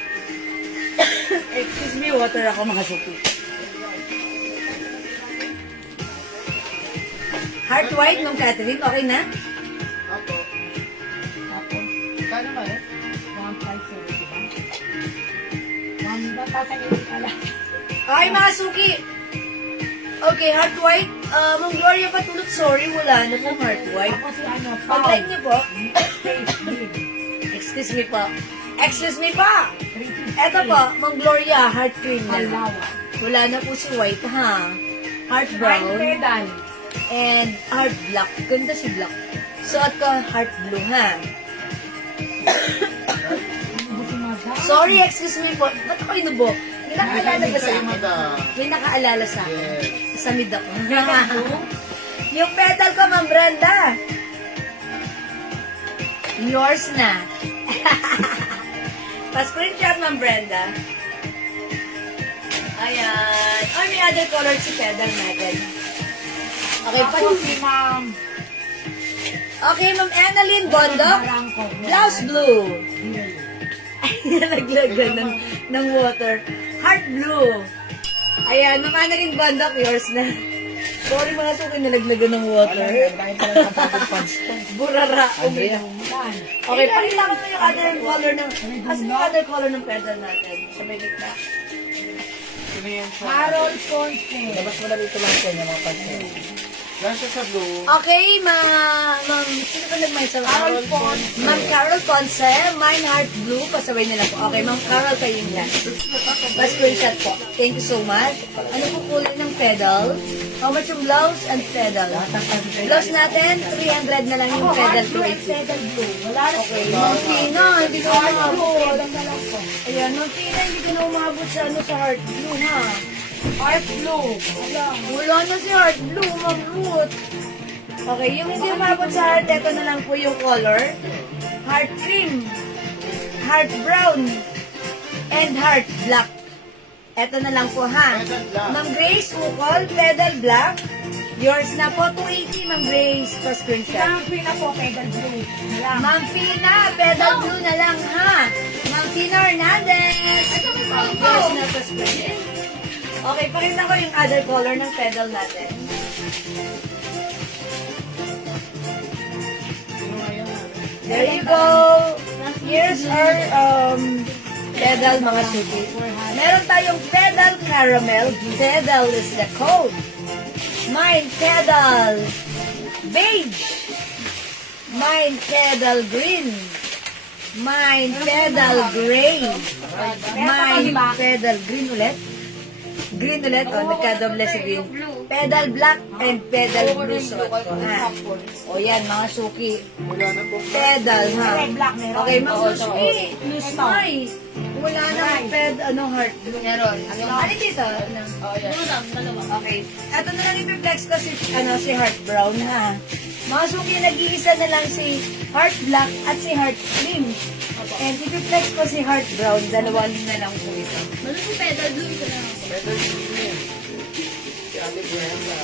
Excuse me, water ako, mga suki. Heart white, Ma'am Catherine. Okay na? Ako. Tapos, Kaya naman eh. 1,570, diba? 1,080 pala. Okay, mga suki. Okay, heart white. Ma'am Gloria Patulot, sorry, wala na pong heart white. Ako si Pag-like niyo po. Face Lead. Excuse me po. Excuse me po. 350. Eto po, Ma'am Gloria, heart cream na. Halawa. Wala na po si white, ha? Heart Nine brown pedal. and heart black. Ganda si black. Suot ko heart blue, ha? Buti madam. Sorry, excuse me po. Ba't ako inubo? May nakaalala ba sa Sa'yo, akin? madam. May nakaalala sa akin. Yes. Sa mid ako. Yung pedal ko, Ma'am Brenda. Yours na. Pa-screenshot, Ma'am Brenda. Ayan. Or may other color si pedal natin. Okay, Ako pa. si Ma'am Okay, Ma'am Annalyn Bondok. Barangco. Blouse blue. Ay, nalaglagan ng water. Heart blue. Ayan, Ma'am Annalyn Bondok, yours na. Sorry mga suki, nalaglagan ng water. Burara. Yan. Okay, pakita ko yung other color ng... Kasi yung other color ng pedal natin. Sa may gitna. Sino yan siya? Harold Ponce. mo na dito lang sa inyo mga pansin. Yan siya sa blue. Okay, ma'am... Sino ka nagmay sa Harold Ponce. Ma'am Carol Ponce, Mine Heart Blue. Pasaway nila po. Okay, Ma'am Carol kayo yan. Pa-screenshot po. Thank you so much. Ano po kulay ng pedal? How much yung blouse and pedal? Blouse natin, 300 na lang yung Ako, pedal. heart blue and pedal blue. Wala na Okay, Ma'am Tina, hindi ko Heart blue. umabot. Walang dalang ko. Ayan, Ma'am Tina, hindi ko na umabot sa sa heart blue, ha? Heart blue. Wala. Wala na si heart blue, umabot. Okay, yung hindi umabot sa heart, ito na lang po yung color. Heart cream, heart brown, and heart black. Ito na lang po, ha? Pedal black. Ma'am Grace Ukol, pedal black. Yours na po, 280, Ma'am Grace. Pa screenshot. Ma'am Pina po, pedal blue. Wala. Ma'am Fina, pedal blue na lang, ha? Ma'am Fina Hernandez. Yours na pa screenshot. Okay, pakita ko yung other color ng pedal natin. There you go. Here's our pedal, mga suki. Meron tayong pedal caramel. Pedal is the code. Mine pedal beige. Mine pedal green. Mine pedal gray. Mine pedal green ulit. Green ulit. O, nagkadoble si green. Pedal black and pedal blue. Suot ko, ha? O, yan, mga suki. Wala na po. Pedal, ha? Red black meron. Okay, mga Oo, suki. Ay, wala na ped, heart blue. Meron. Ano dito? Okay. Ito na lang i-flex ko si heart brown, ha? Mga suki, nag-iisa na lang si heart black at si heart cream. And i-flex ko si heart brown, dalawa na lang po ito. Pedal blue yun. Si Ate Brenda.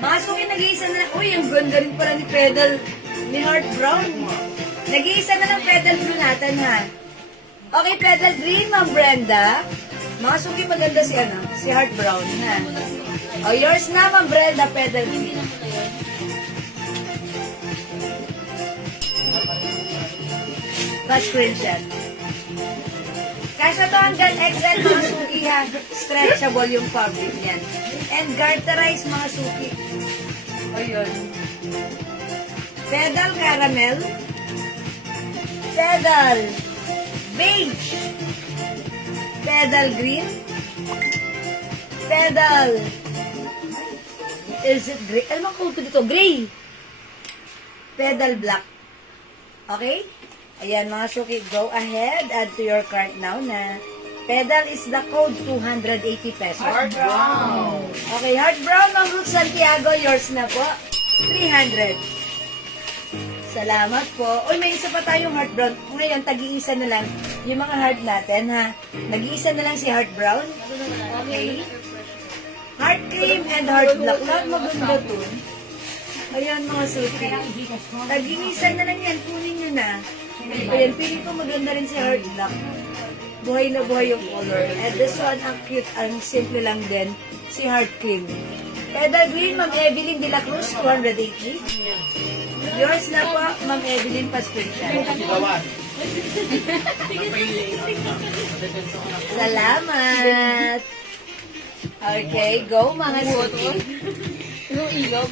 Mga suki, nag-iisa na lang. Uy, ang ganda rin pala ni pedal ni heart brown. Nag-iisa na lang pedal blue natin, ha? Okay, pedal green, Ma'am Brenda. Mga suki, maganda si heart brown, ha? Oh, yours na, Ma'am Brenda, pedal green. Pa-screenshot. Kasya to hanggang XL, mga suki, ha? Stretchable yung fabric niyan. And garterize, mga suki. O yun. Pedal caramel. Pedal beige. Pedal green. Pedal is it gray? Ano bang code ko dito? Gray. Pedal black. Okay? Ayan mga suki, go ahead. Add to your cart now na pedal is the code 280 pesos. Heart brown. Okay, heart brown, Ma'am Ruth Santiago, yours na po. 300. Salamat po. Uy, may isa pa tayong heart brown. Ngayon, tag-iisa na lang yung mga heart natin, ha? Nag-iisa na lang si heart brown. Okay. Heart cream and heart black. Lahat maganda to. Ayan, mga suki. Tag-iisa na lang yan. Kunin nyo na. Ayan, piling ko maganda rin si heart black. Buhay na buhay yung color. And this one, ang cute, ang simple lang din, si heart cream. Pedal green, Ma'am Evelyn de la Cruz, 280. Yours na po, Ma'am Evelyn Pastricia. Sigawan. Salamat! Okay, go mga suki. Yung ilog.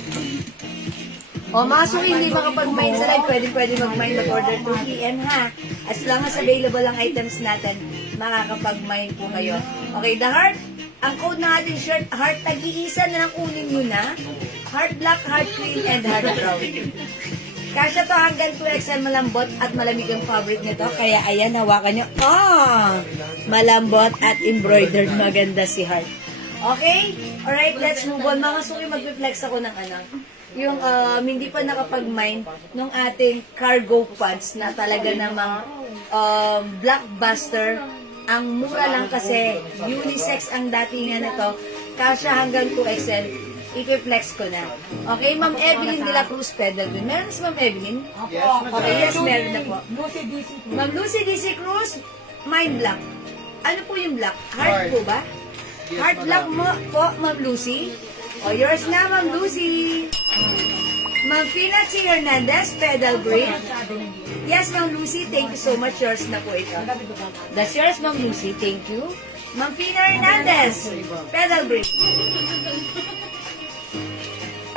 O mga suki, hindi makapag-mine sa live, pwede mag-mine, mag-order 2 PM ha. As long as available ang items natin, makakapag-mine po kayo. Okay, the heart, ang code ng ating shirt, heart tag-iisa na lang kunin nyo na. Heart black, heart cream, and heart brown. Kasya to hanggang 2XL, malambot at malamig ang fabric nito. Kaya ayan, hawakan nyo. Malambot at embroidered. Maganda si heart. Okay? Alright, let's move on. Mga suki, mag-reflex ako ng yung hindi pa nakapag-mine nung ating cargo pants na talaga namang blockbuster. Ang mura lang kasi unisex ang datingan nito. Kasya hanggang 2XL. I-flex ko na. Okay, Ma'am Evelyn de la Cruz pedal dun. Meron si Ma'am Evelyn? Yes, Okay, yes, meron na po. Lucy DC. Ma'am Lucy DC Cruz, mine black. Ano po yung black? Heart po ba? Yes, Heart black mo po, Ma'am Lucy. O, yours na, Ma'am Lucy. Ma'am Fina C. Hernandez, pedal green. Yes, Ma'am Lucy, thank you so much. Yours na po ito. That's yours, Ma'am Lucy. Thank you. Ma'am Fina Hernandez, pedal green.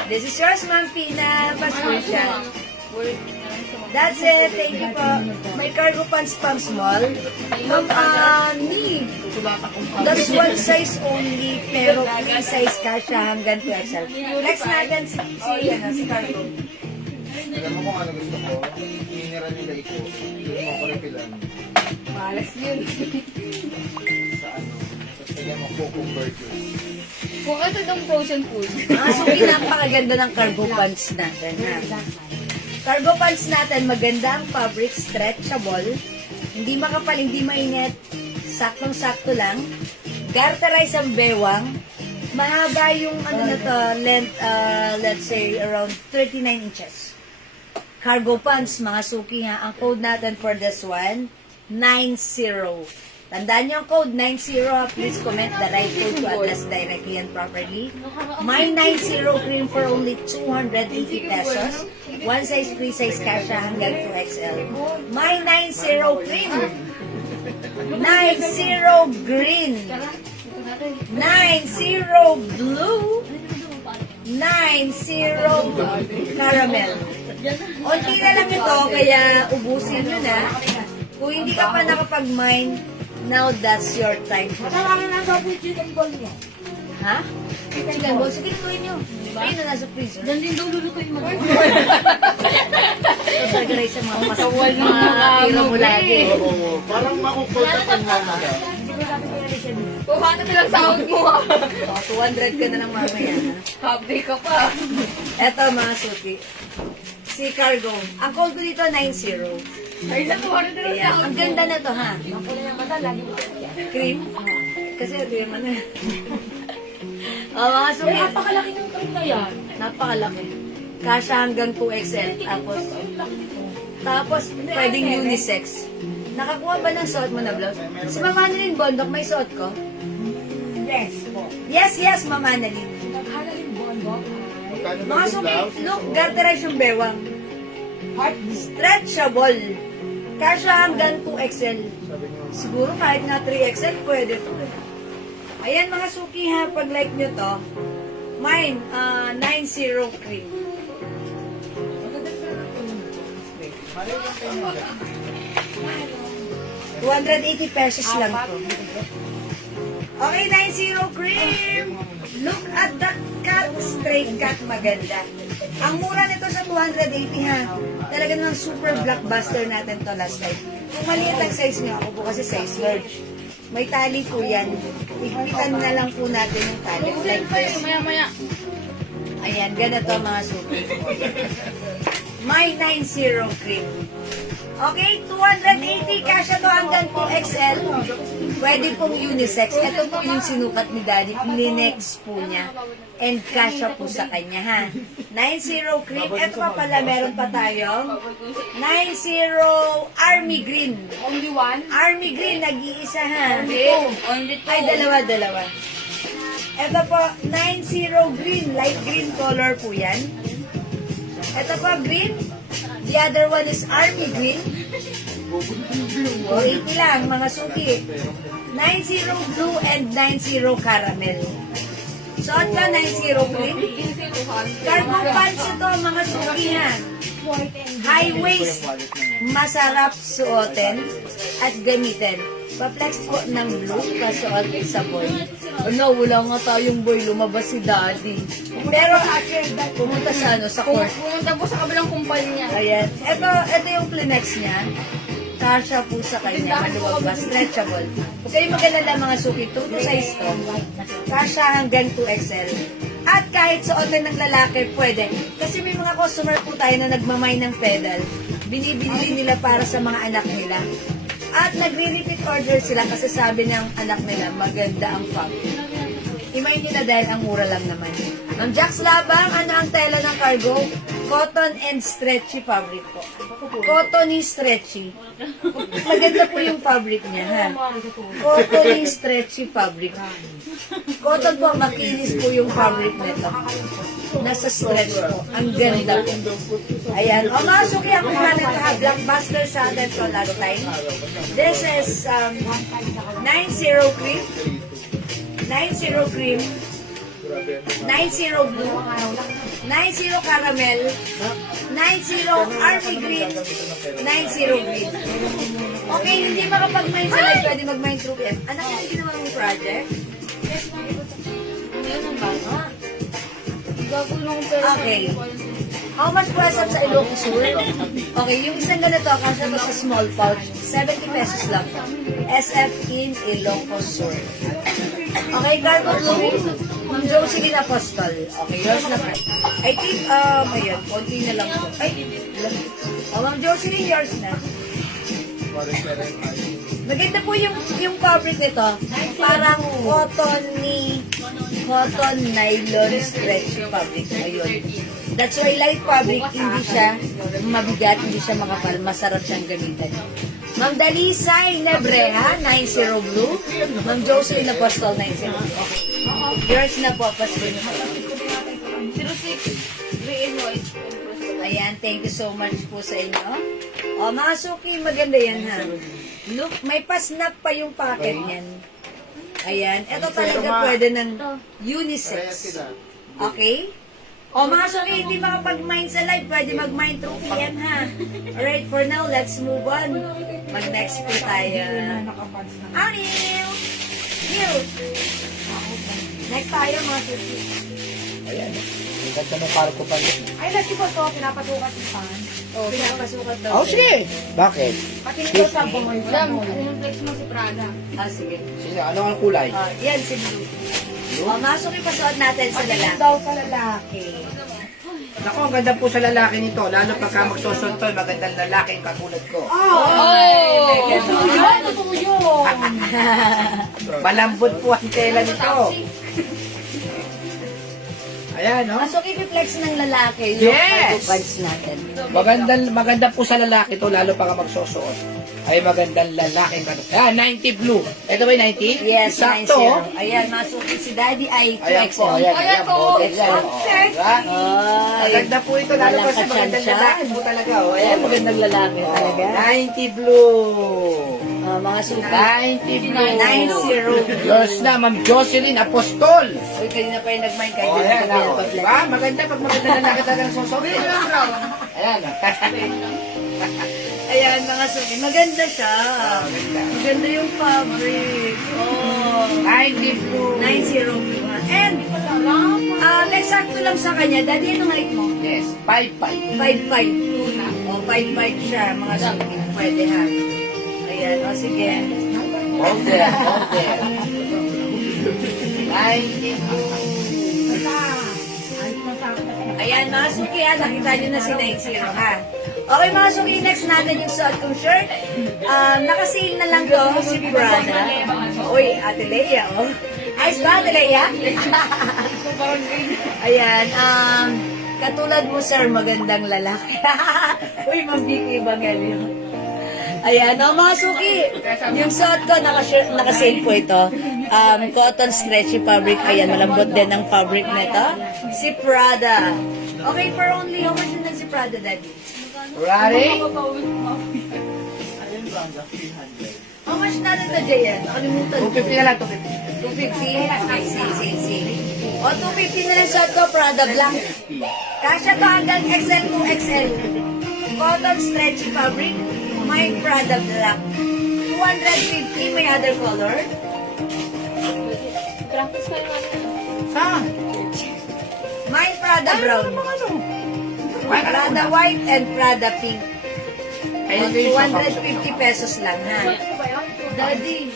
This is yours, Ma'am Fina. Patricia. That's it. Thank you po. May cargo pants pang small. Ma'am, need. That's one size only, pero free size ka siya hanggang 2XL. Next natin si cargo. Alam mo kung ano gusto ko? Mineral nila ito. Yung mo ko repilan. Malas yun. Sa ano? Tapos kaya mo cucumber juice. Kung ito itong frozen food. So, napakaganda ng cargo pants natin. Ha? Cargo pants natin, maganda ang fabric, stretchable, hindi makapal, hindi mainit, saktong-sakto lang, garterize ang bewang, mahaba yung length, let's say around 39 inches. Cargo pants, mga suki ha, ang code natin for this one, 90. Tandaan niyo ang code 90 ha. Please comment the right code to address directly and properly. My 90 cream for only 280 pesos. One size, free size kasha hanggang 2XL. My 90 cream. 90 green. 90 blue. 90 caramel. Unti na lang ito, kaya ubusin nyo na. Kung hindi ka pa nakapag-mine, now that's your time to Parang nasa chicken ball niya. ha? Chicken balls, sige tuloy nyo. Ayun na nasa freezer. Diyan din daw lulutuin mo. Sagray sa mga masawal na mga tira mo lagi. Oo, parang makukultapan nga na. 200 na lang sahod mo ha. So, 200 ka na lang mamaya. Ha? Happy ka pa. Eto mga suki. Si Cargo. Ang code ko dito 90. Ay, sa 200 na lang Ayan. sahod Ang mo. ganda na to ha. Ako na yung mata, lagi mo siya. Cream. Kasi ito yung ano. Mga Ay, suki. napakalaki ng cream na yan. Napakalaki. Kasha hanggang 2XL. Tapos pwedeng unisex. Nakakuha ba ng suot mo na blouse? Si Mama Annalyn Bondok, may suot ko? Yes po. Yes, Mama Annalyn. Naghala rin bondok. Magkano ba Mga yung suki, blouse? look, garterize yung bewang. Heart Stretchable. Kasha hanggang 2XL. Sabi niyo, Siguro kahit nga 3XL, pwede to. Ayan mga suki ha, pag like nyo to, mine, 90 cream. 280 pesos lang to. Okay, 90 cream. Look at the cut, straight cut, maganda. Ang mura nito sa 280 ha. Talaga namang super blockbuster natin to last time. Kung maliit ang size nyo, ako po kasi size large. May tali po yan. Ipitan na lang po natin yung tali. Like this. Maya-maya. Ayan, ganito mga super. May 90 cream. Okay, 280 kasya to hanggang 2XL. Pwede pong unisex. Ito po yung sinukat ni Daddy. Linex po niya. And kasya po sa kanya, ha. 90 cream. Ito pa pala, meron pa tayong 90 army green. Only one? Army green, nag-iisa, ha. Only two. Ay, dalawa. Ito po, 90 green. Light green color po yan. Ito po, green. The other one is army green. 80 lang, mga suki. 90 blue and 90 caramel. Suot ka, 90 green. Cargo pants ito, mga suki ha. High waist. Masarap suotin at gamitin. Pa-flex po ng blue, kasuot sa boy. Ano, wala nga tayong boy, lumabas si Daddy. Pero pumunta sa sa court. Pumunta po sa kabilang kumpanya. Ayan. Ito yung Kleenex niya. Kasha po sa kanya. Maluwag ba? Stretchable. Huwag kayong mag-alala mga suki. 2 to size to. Kasha hanggang 2XL. At kahit suotin ng lalaki, pwede. Kasi may mga customer po tayo na nagmamay ng pedal. Binibili nila para sa mga anak nila. At nagre-repeat order sila kasi sabi ng anak nila, maganda ang fabric. Imay nila dahil ang mura lang naman. Ang Jax Labang, ano ang tela ng cargo? Cotton and stretchy fabric po. Cottony stretchy. Maganda po yung fabric niya, ha? Cottony stretchy fabric. Cotton po, makinis po yung fabric nito. Nasa stretch po. Ang ganda po. Ayan. O mga suki, ako nga nito ha. Blockbuster sa atin to last time. This is 90 cream. 90 cream. 90 blue. 90 caramel. 90 army green. 90 green. Okay, hindi makapag-mine sa live. Pwede mag-mine through PM. Anak, hindi ginawa mong project? Okay. How much price up sa Ilocos Sur? Okay, yung isang ganito, kasya to sa small pouch, 70 pesos lang. SF in Ilocos Sur. Okay, cargo blue, Ma'am Jocelyn Apostol. Okay, yours na po. I think, ayan, konti na lang po. Ay, Ma'am Jocelyn, yours na. Maganda po yung fabric nito. Parang cotton nylon stretchy fabric. Ayun. That's why light fabric, hindi siya mabigat, hindi siya makapal. Masarap siyang gamitin. Ma'am Dalisay Nebreha, 90 blue. Ma'am Jocelyn Apostol, 90. Okay. Yours na po, pasko na po. 06, gray and white. Ayan, thank you so much po sa inyo. O, mga suki, maganda yan ha. Look, may pasnap pa yung packet niyan. Ayan, ito talaga pwede ng unisex. Okay? O mga suki, hindi makapag-mine sa live, pwede mag-mine through PM ha. Alright, for now, let's move on. Mag-next po tayo. Ariel! Cute! Next tayo mga suki. Ayan. Ang ganda ng cargo pa rin. Ay, lagi po ito, pinapasukat yung pan. O, pinapasukat daw. Oh, sige. Bakit? Pati nito sa bumoy. Madam, yung mo si Prada. Ah, sige. Sige, ano ang kulay? Yan, si Blue. O, mga suki, pasuot natin sa Pati lalaki. daw sa lalaki. Naku, ang ganda po sa lalaki nito. Lalo pagka magsusuntol, magandang lalaki ang katulad ko. Oh! Totoo yun. Malambot po ang tela nito. Ayan, no? So, i-flex ng lalaki yung Yes! cargo pants natin. Maganda po sa lalaki to, lalo pagka magsusuot. Ay magandang lalaking katulad. Ayan, 90 blue. Ito ba yung 90? Yes, Sakto. 90. Ayan, masukin si Daddy ay 2XL. Ayan po, ayan. Ayan po. Model yan. Ang Oo, sexy. diba? Ay, Maganda po ito, lalo pa sa Walang magandang katsantsa. lalaki po talaga. Oh, ayan, ayan. magandang lalaki talaga. 90 blue. Mga suki. 90 blue. 90. Yours na, Ma'am Jocelyn Apostol. Uy, kanina pa yung nag-mind kayo. Oh, ayan, Kanina ako. pa flex. Diba? Maganda pag magandang lalaki talaga susuot. Ayan. Ayan, mga suki. Maganda siya. Maganda. Maganda yung fabric. Oh. 90 blue. 90 mga And, eksakto lang sa kanya, daddy, anong height mo? Yes, 5'5". 5'5". O, 5'5 siya, mga suki. Pwede ha. Ayan, o sige. Order, order. 92. Ayan, mga suki ha, nakita nyo na si 90 ha. Okay mga suki, next natin yung suot kong shirt. Nakasale na lang to, si Prada. Uy, Ate Leia, oh. Ayos ba, Ate Leia? Ayan, katulad mo, sir, magandang lalaki. Uy, Ma'am Vicky Evangelio. Ayan, mga suki, yung suot ko, nakasale po ito. Cotton stretchy fabric. Ayan, malambot din ang fabric nito. Si Prada. Okay, for only, how much din si Prada, Daddy? Ready? How much natin to, Jayan? Nakalimutan ko. 250 na lang, 250. 250? Ay, see. O, 250 na lang suot ko, Prada Black. Kasya to hanggang XL to XL. Cotton stretchy fabric. May Prada Black. 250, may other color. Practice kayo Saan? May Prada brown. Prada white and Prada pink. Ayun yung 250 pesos lang, ha? Daddy.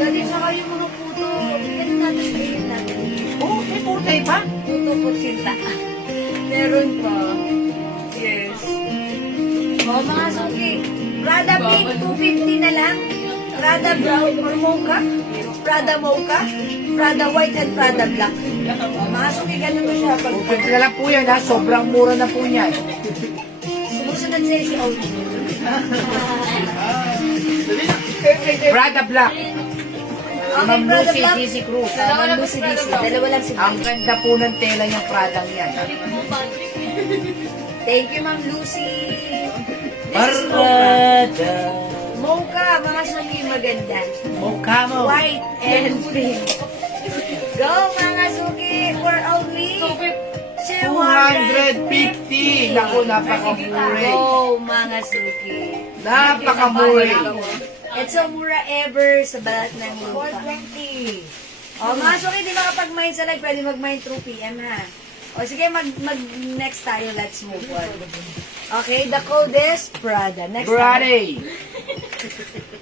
Daddy, saka yung mga puto. Bigyan natin, bigyan natin. Oh, may putay pa? Puto po sinta. Meron pa. Yes. O, mga suki. Prada pink, 250 na lang. Prada brown or mocha. Prada mocha. Prada white and Prada black. O, mga suki, ganun mo siya. Pag 250 na lang po yan, ha? Sobrang mura na po niyan. sumusunod sa'yo si Old. Prada Black. Okay, Ma'am Prada Lucy, black. DC Cruz. Ma'am Lucy, dalawa lang si Ang ganda po ng tela niyang Prada yan. Thank you, Ma'am Lucy. Prada. Mocha, mga suki maganda. Mukha mo. White and pink. Go, mga suki, for only 250. Naku, napakamuri. Go, mga suki. Napakamuri. It's so mura ever sa balat ng lupa. 420. O, mga suki, di ba kapag mine sa live, pwede mag-mine through PM, ha? O, sige, mag-next tayo. Let's move on. Okay, the code is Prada. Next Prada. tayo.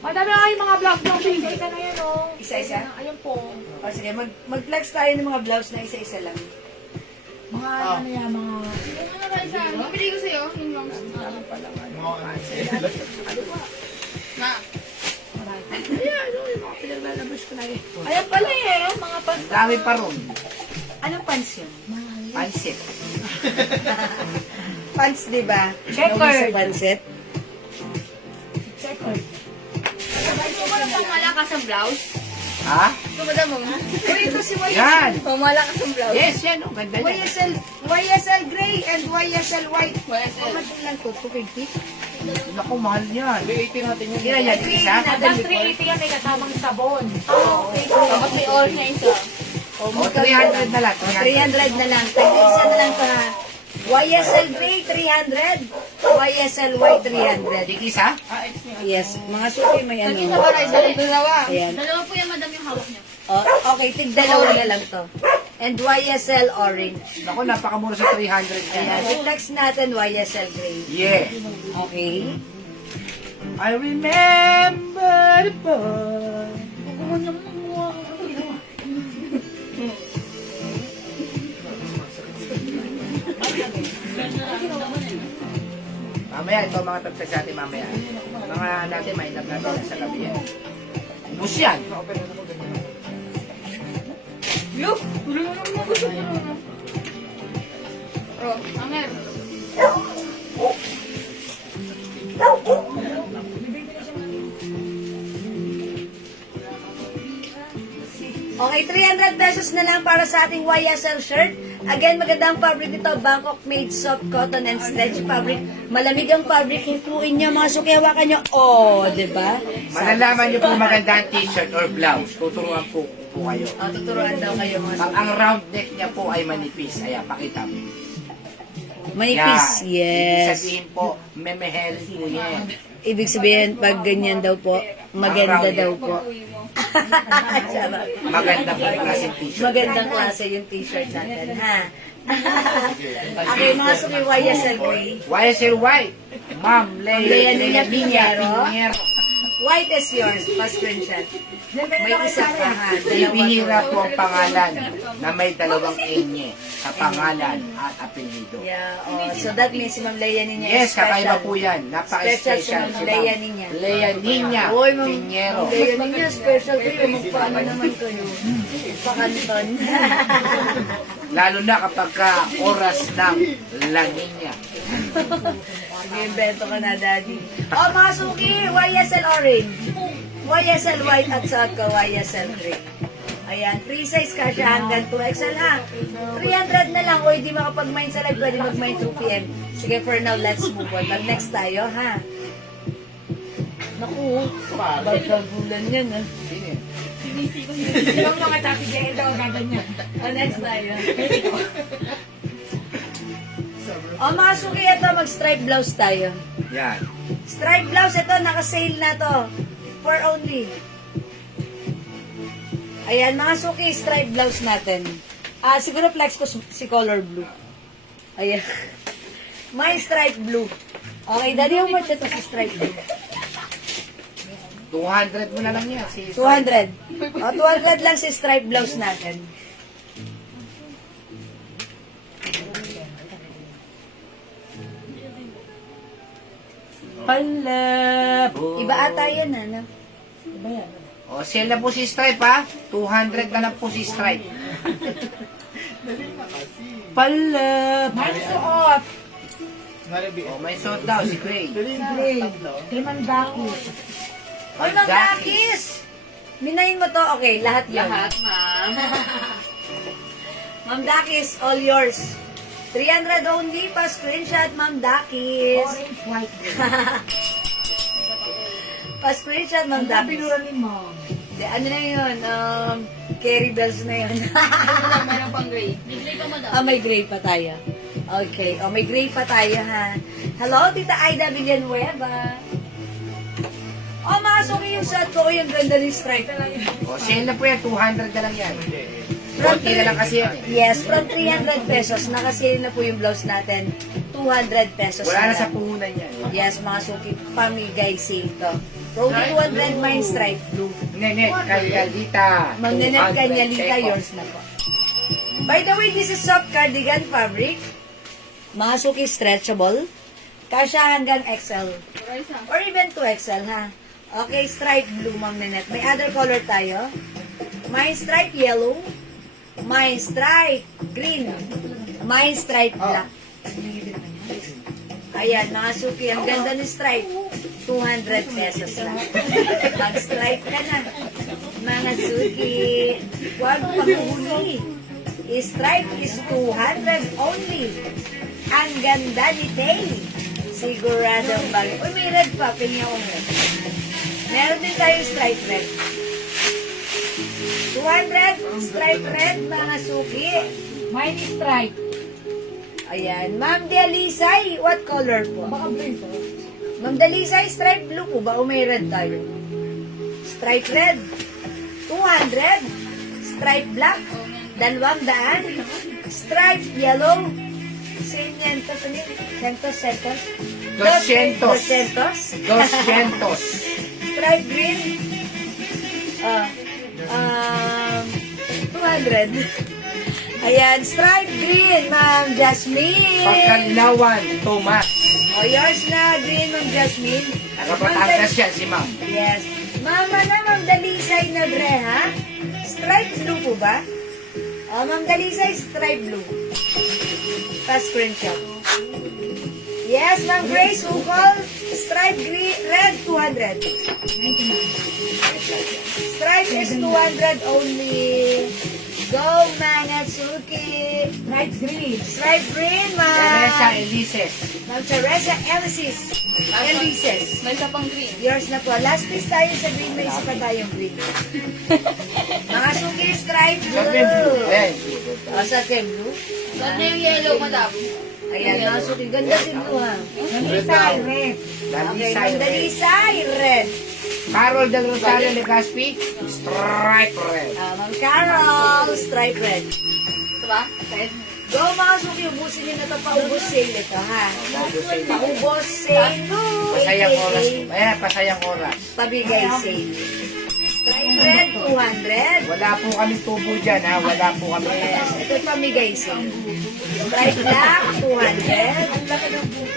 Madami nga yung mga vlog isa na yan, oh. Isa-isa? Ayun po. O, sige, mag-flex tayo ng mga blouse na isa-isa lang. Mga ano yan, mga... Bibili ko sa'yo. Yung long Ayan pala eh, mga pants. Ang dami pa ron. Anong pants yun? Pansit. Pants, di ba? Checkered. Nauwi sa pansit. Gusto mo lang pamalakas ang blouse? Ha? Ito ba mo? Uy, ito si Yan. Pamalakas ang blouse. Yes, yan. Oh, ganda yan. YSL gray and YSL white. YSL. How much lang to? 250? Naku, mahal yan. 380 natin yun. Yan, yan. Isa. Ang 380 yan may kasamang sabon. Tapos may oil na isa. O, 300 na lang. 300 na lang. Tag-isa na lang pa. YSL gray, 300. YSL white, 300. Dikisa? Yes. Mga suki may ano. Dalawa. Ayan. Dalawa po yung madam yung hawak niya. Oh, okay, tig-dalawa na lang to. And YSL orange. Naku, napakamura sa 300 yan. Ayan. I-flex natin YSL gray. Yeah. Okay. I remember the boy. Mamaya, ito mga tagtag sa atin mamaya. Mga natin, may love natin sa gabi yan. Bus yan. Look! Oh, Anger. Okay, 300 pesos na lang para sa ating YSL shirt. Again, magandang fabric nito. Bangkok made soft cotton and stretchy fabric. Malamig ang fabric. Hipuin nyo, mga suki. Hawakan nyo. Oh, di ba? Malalaman niyo po maganda ang t-shirt or blouse. Tuturuan po kayo. Oh, tuturuan daw kayo, mga suki. Ang round neck niya po ay manipis. Ayan, pakita mo. Manipis. Yan. Ibig Yes. sabihin po, memehel po yan. Ibig sabihin, pag ganyan daw po, maganda daw po. Charot. Maganda po klaseng t-shirt. Magandang klase yung t-shirt natin, ha? Okay, mga suki, YSL Gray. YSL White. Ma'am Lea Nina Pinheiro. White is yours, pa-screenshot. May isa pa, ha? Bibihira po ang pangalan na may dalawang enye sa pangalan at apelyido. Yeah, oh, so that means si Ma'am Lea Nina Yes, is special. kakaiba po yan. Special si Napaka-special Ma'am si Lea Ma'am Nina. Lea Nina Uy, Ma'am Pinheiro. Lea Nina, special kayo. Magpaano naman kayo? Pakanton. Lalo na kapag ka oras ng La Nina. Nag-invento ka na, Daddy. Oh, mga suki, YSL Orange. YSL White at saka YSL Gray. Ayan, free size ka siya hanggang 2XL ha. 300 na lang. O, hindi makapag-mine sa live, pwede mag-mine 2 p.m. Sige, for now, let's move on. Mag-next tayo, ha? Naku, bagkagulan yan, ha? Yung mga tapi dyan daw gaganyan. O, next tayo. O, mga suki, ito, mag-stripe blouse tayo. Yan. Stripe blouse, ito, naka-sale na to. For only. Ayan, mga suki, stripe blouse natin. Siguro flex ko si color blue. Ayan. May stripe blue. Okay, Daddy, how much ito sa stripe blue? 200 mo na lang yan. 200. O, 200 lang si stripe blouse natin. Palabo. Iba ata yun, ano? O, sale na po si Stripe, ha? 200 na lang po si Stripe. Palabo. Suot. Maribi. O, may suot daw si Gray. Limandaki. Oy, Ma'am Dakis! Minayin mo to. Okay, lahat yun. ma'am. Ma'am Dakis, all yours. 300 only pa screenshot, Ma'am Dakis. Orange, white. Pa screenshot, Ma'am Dakis. Binura ni mom. Di, ano na yun? Carry bells na yun. Meron pang gray. Bigay pa madam. May gray pa tayo. Okay. May gray pa tayo, ha? Hello, Tita Aida Villanueva. Mga suki yung suot ko. Yung ganda ng stripe. O, sale na po yan. 200 na lang yan. Konti na lang kasi yan. Yes, from 300 pesos, nakasale na po yung blouse natin. 200 pesos. Wala na lang. sa puhunan yan. Yes, mga suki, pamigay sale to. Rody 200 mine stripe blue. Nenet, Kanyalita. Ma'am Nenet 200 Kanyalita, pesos. yours na po. By the way, this is soft cardigan fabric. Mga suki, stretchable. Kasya hanggang XL. Or even 2XL, ha? Okay, stripe blue, Ma'am Nenet. May other color tayo. May stripe yellow. May stripe green. May stripe black. Ayan, mga suki, ang ganda ni stripe. 200 pesos lang. Mag-stripe ka na. Mga suki, huwag panghuli. Stripe is 200 only. Ang ganda ni Tay. Siguradong bagay. Uy, may red pa. Pingi akong red. Meron din tayo stripe red. 200 stripe red, mga suki. Mine is stripe. Ayan. Ma'am Delisay, what color po? Baka blue ito. Ma'am Delisay, stripe blue po ba? O may red tayo? Stripe red. 200. Stripe black. 200. Stripe yellow. 100. Centos. 200. 200. 200. Stripe green. 200. Ayan, stripe green, Ma'am Jasmine. Pagkalilawan, Tomas. O, yours na, green, Ma'am Jasmine. Nakapatangas yan si Ma'am. Yes. Mama na, Ma'am Dalisay na breha. Stripe blue po ba? O, Ma'am Dalisay, stripe blue. Pa-screenshot. Yes, Ma'am Grace Ukol, stripe green, red, 200. Stripe is 200 only. Go, Manatsuki. Light green. Stripe green, Teresa Ma'am. Elises. Ma'am Teresa Elises. May isa pang green. Yours na po. Last piece tayo sa green. May isa pa tayong green. Mga suki, stripe Sabi blue. blue. Ayan. Sa blue. Saan na yung yellow, madam? Ayan, mga suki. Ganda din po, ha? Dalisay, red. Okay, Dalisay. Dalisay, red. Carol Del Rosario Legaspi, stripe red. Ma'am Carol, stripe red. Ito ba? Red. Go mga suki, ubusin nyo na ito. Paubos sale ito, ha? Paubos sale. Pasayang oras. AKA Ayan, pasayang oras. pabigay sale. Stripe red, 200. Wala po kami tubo dyan, ha? Wala po kami. Yes, ito pamigay sale. Stripe black, 200.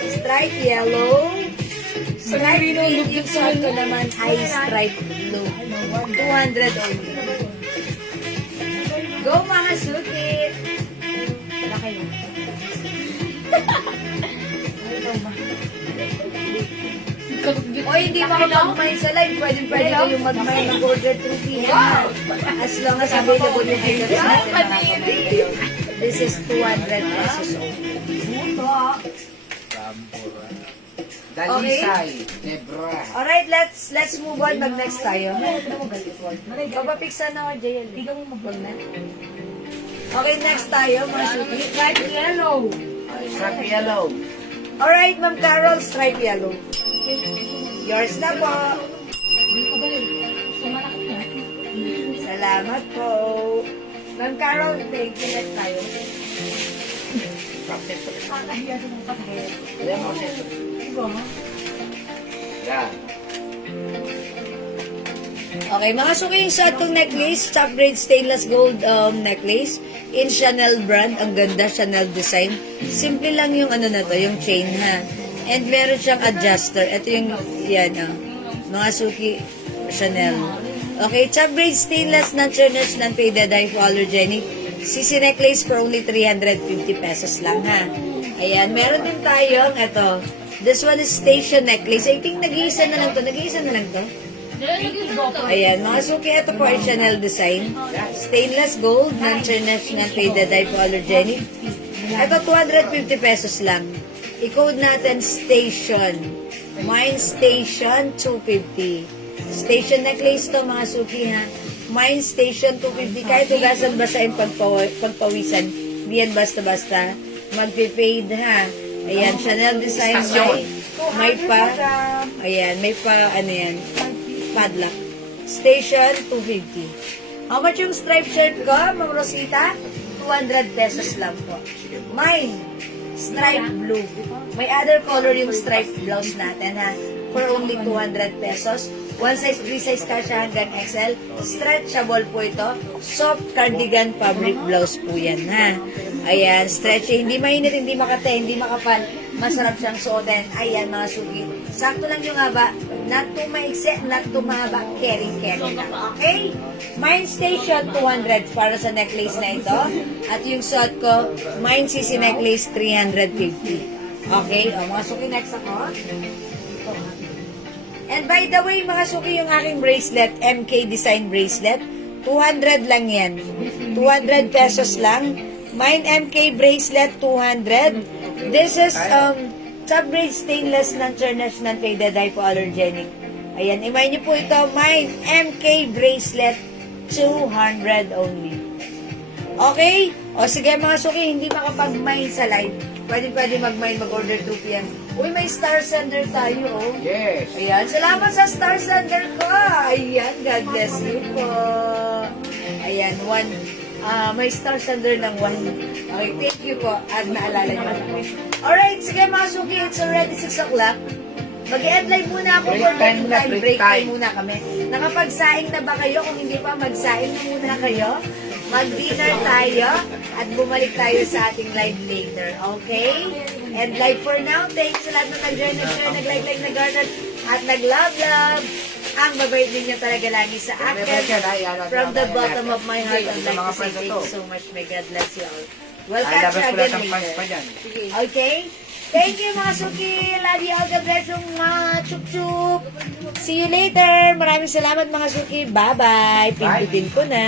Stripe yellow. Stripe pink, yung suot ko naman ay stripe blue. 200 only. Go mga suki! Laki yun. O hindi makapag-mine sa live, pwede kayong mag-mine mag-order through PM. As long as available yung items natin makakapag kayo. This is 200 pesos only. Dalisay, Debra. Alright, let's move on. Mag-next tayo. Papapiksa na ako, JL. Bigyan mo mag na. Okay, next tayo, mga suki. Stripe yellow. Stripe yellow. Alright, Ma'am Carol, stripe yellow. Yours na po. Salamat po. Ma'am Carol, thank you. Next tayo. Ayan mo, sir. Yan. Okay, mga suki, yung suot kong necklace, top grade stainless gold necklace in Chanel brand. Ang ganda, Chanel design. Simple lang yung ano na to, yung chain ha. And meron siyang adjuster. Ito yung, yan mga suki, Chanel. Okay, top grade stainless, non-churners, non-faded, hypoallergenic. CC necklace for only 350 pesos lang ha. Ayan, meron din tayong, ito. This one is station necklace. I think nag-iisa na lang to. Nag-iisa na lang to. Ayan, mga suki, ito po ay Chanel design. Stainless gold, non-churners, non-faded, hypoallergenic. Ito, 250 pesos lang. I-code natin station. Mine station, 250. Station necklace to, mga suki ha. Mine station, 250. Kahit ugasan basahin pagpawisan. Hindi yan basta-basta. Magpe-fade ha. Ayan, Chanel design. May pa. Ayan, may pa, ano yan. Padlock. Station, 250. How much yung striped shirt ko, Ma'am Rosita? 200 pesos lang po. Mine, striped blue. May other color yung striped blouse natin ha. For only 200 pesos. One size, 3 size kasha hanggang XL. Stretchable po ito. Soft cardigan fabric blouse po yan ha. Ayan, stretchy. Hindi mainit, hindi makate, hindi makapal. Masarap siyang suotin. Ayan mga suki. Sakto lang yung haba. Not too maiksi, not too mahaba. Caring lang. Okay? Mine station, 200 para sa necklace na ito. At yung suot ko, mine CC necklace, 350. Okay? O, mga suki, next ako. And by the way, mga suki, yung aking bracelet, MK Design Bracelet, 200 lang yan. 200 pesos lang. Mine MK Bracelet, 200. This is top grade stainless, non-churners, non-faded, hypoallergenic. Ayan, imay niyo po ito. Mine MK Bracelet, 200 only. Okay? O sige mga suki, hindi makapag-mine sa live. Pwede mag-mine, mag-order 2 p.m. Uy, may star sender tayo, oh. Yes. Ayan, salamat sa star sender ko. Ayan, God bless you po. Ayan, may star sender ng 1. Okay, thank you po. At naalala niyo ako. Alright, sige mga suki, it's already 6 o'clock. Mag-end live muna ako for Break time na, break break time time. muna kami. Nakapagsaing na ba kayo? Kung hindi pa, magsaing na muna kayo. Mag-dinner tayo at bumalik tayo sa ating live later. Okay? And live for now, thanks sa lahat na nag-join, nag-like, nag-garden, at nag-love. Ang mabait ninyo talaga lagi sa akin. From the bottom of my heart, I'd like to say thank you so much. May God bless you all. We'll catch you again later. Okay? Thank you mga suki. Love you all. God bless you mga chup-chup. See you later. Maraming salamat mga suki. Bye-bye. Pindutin ko na.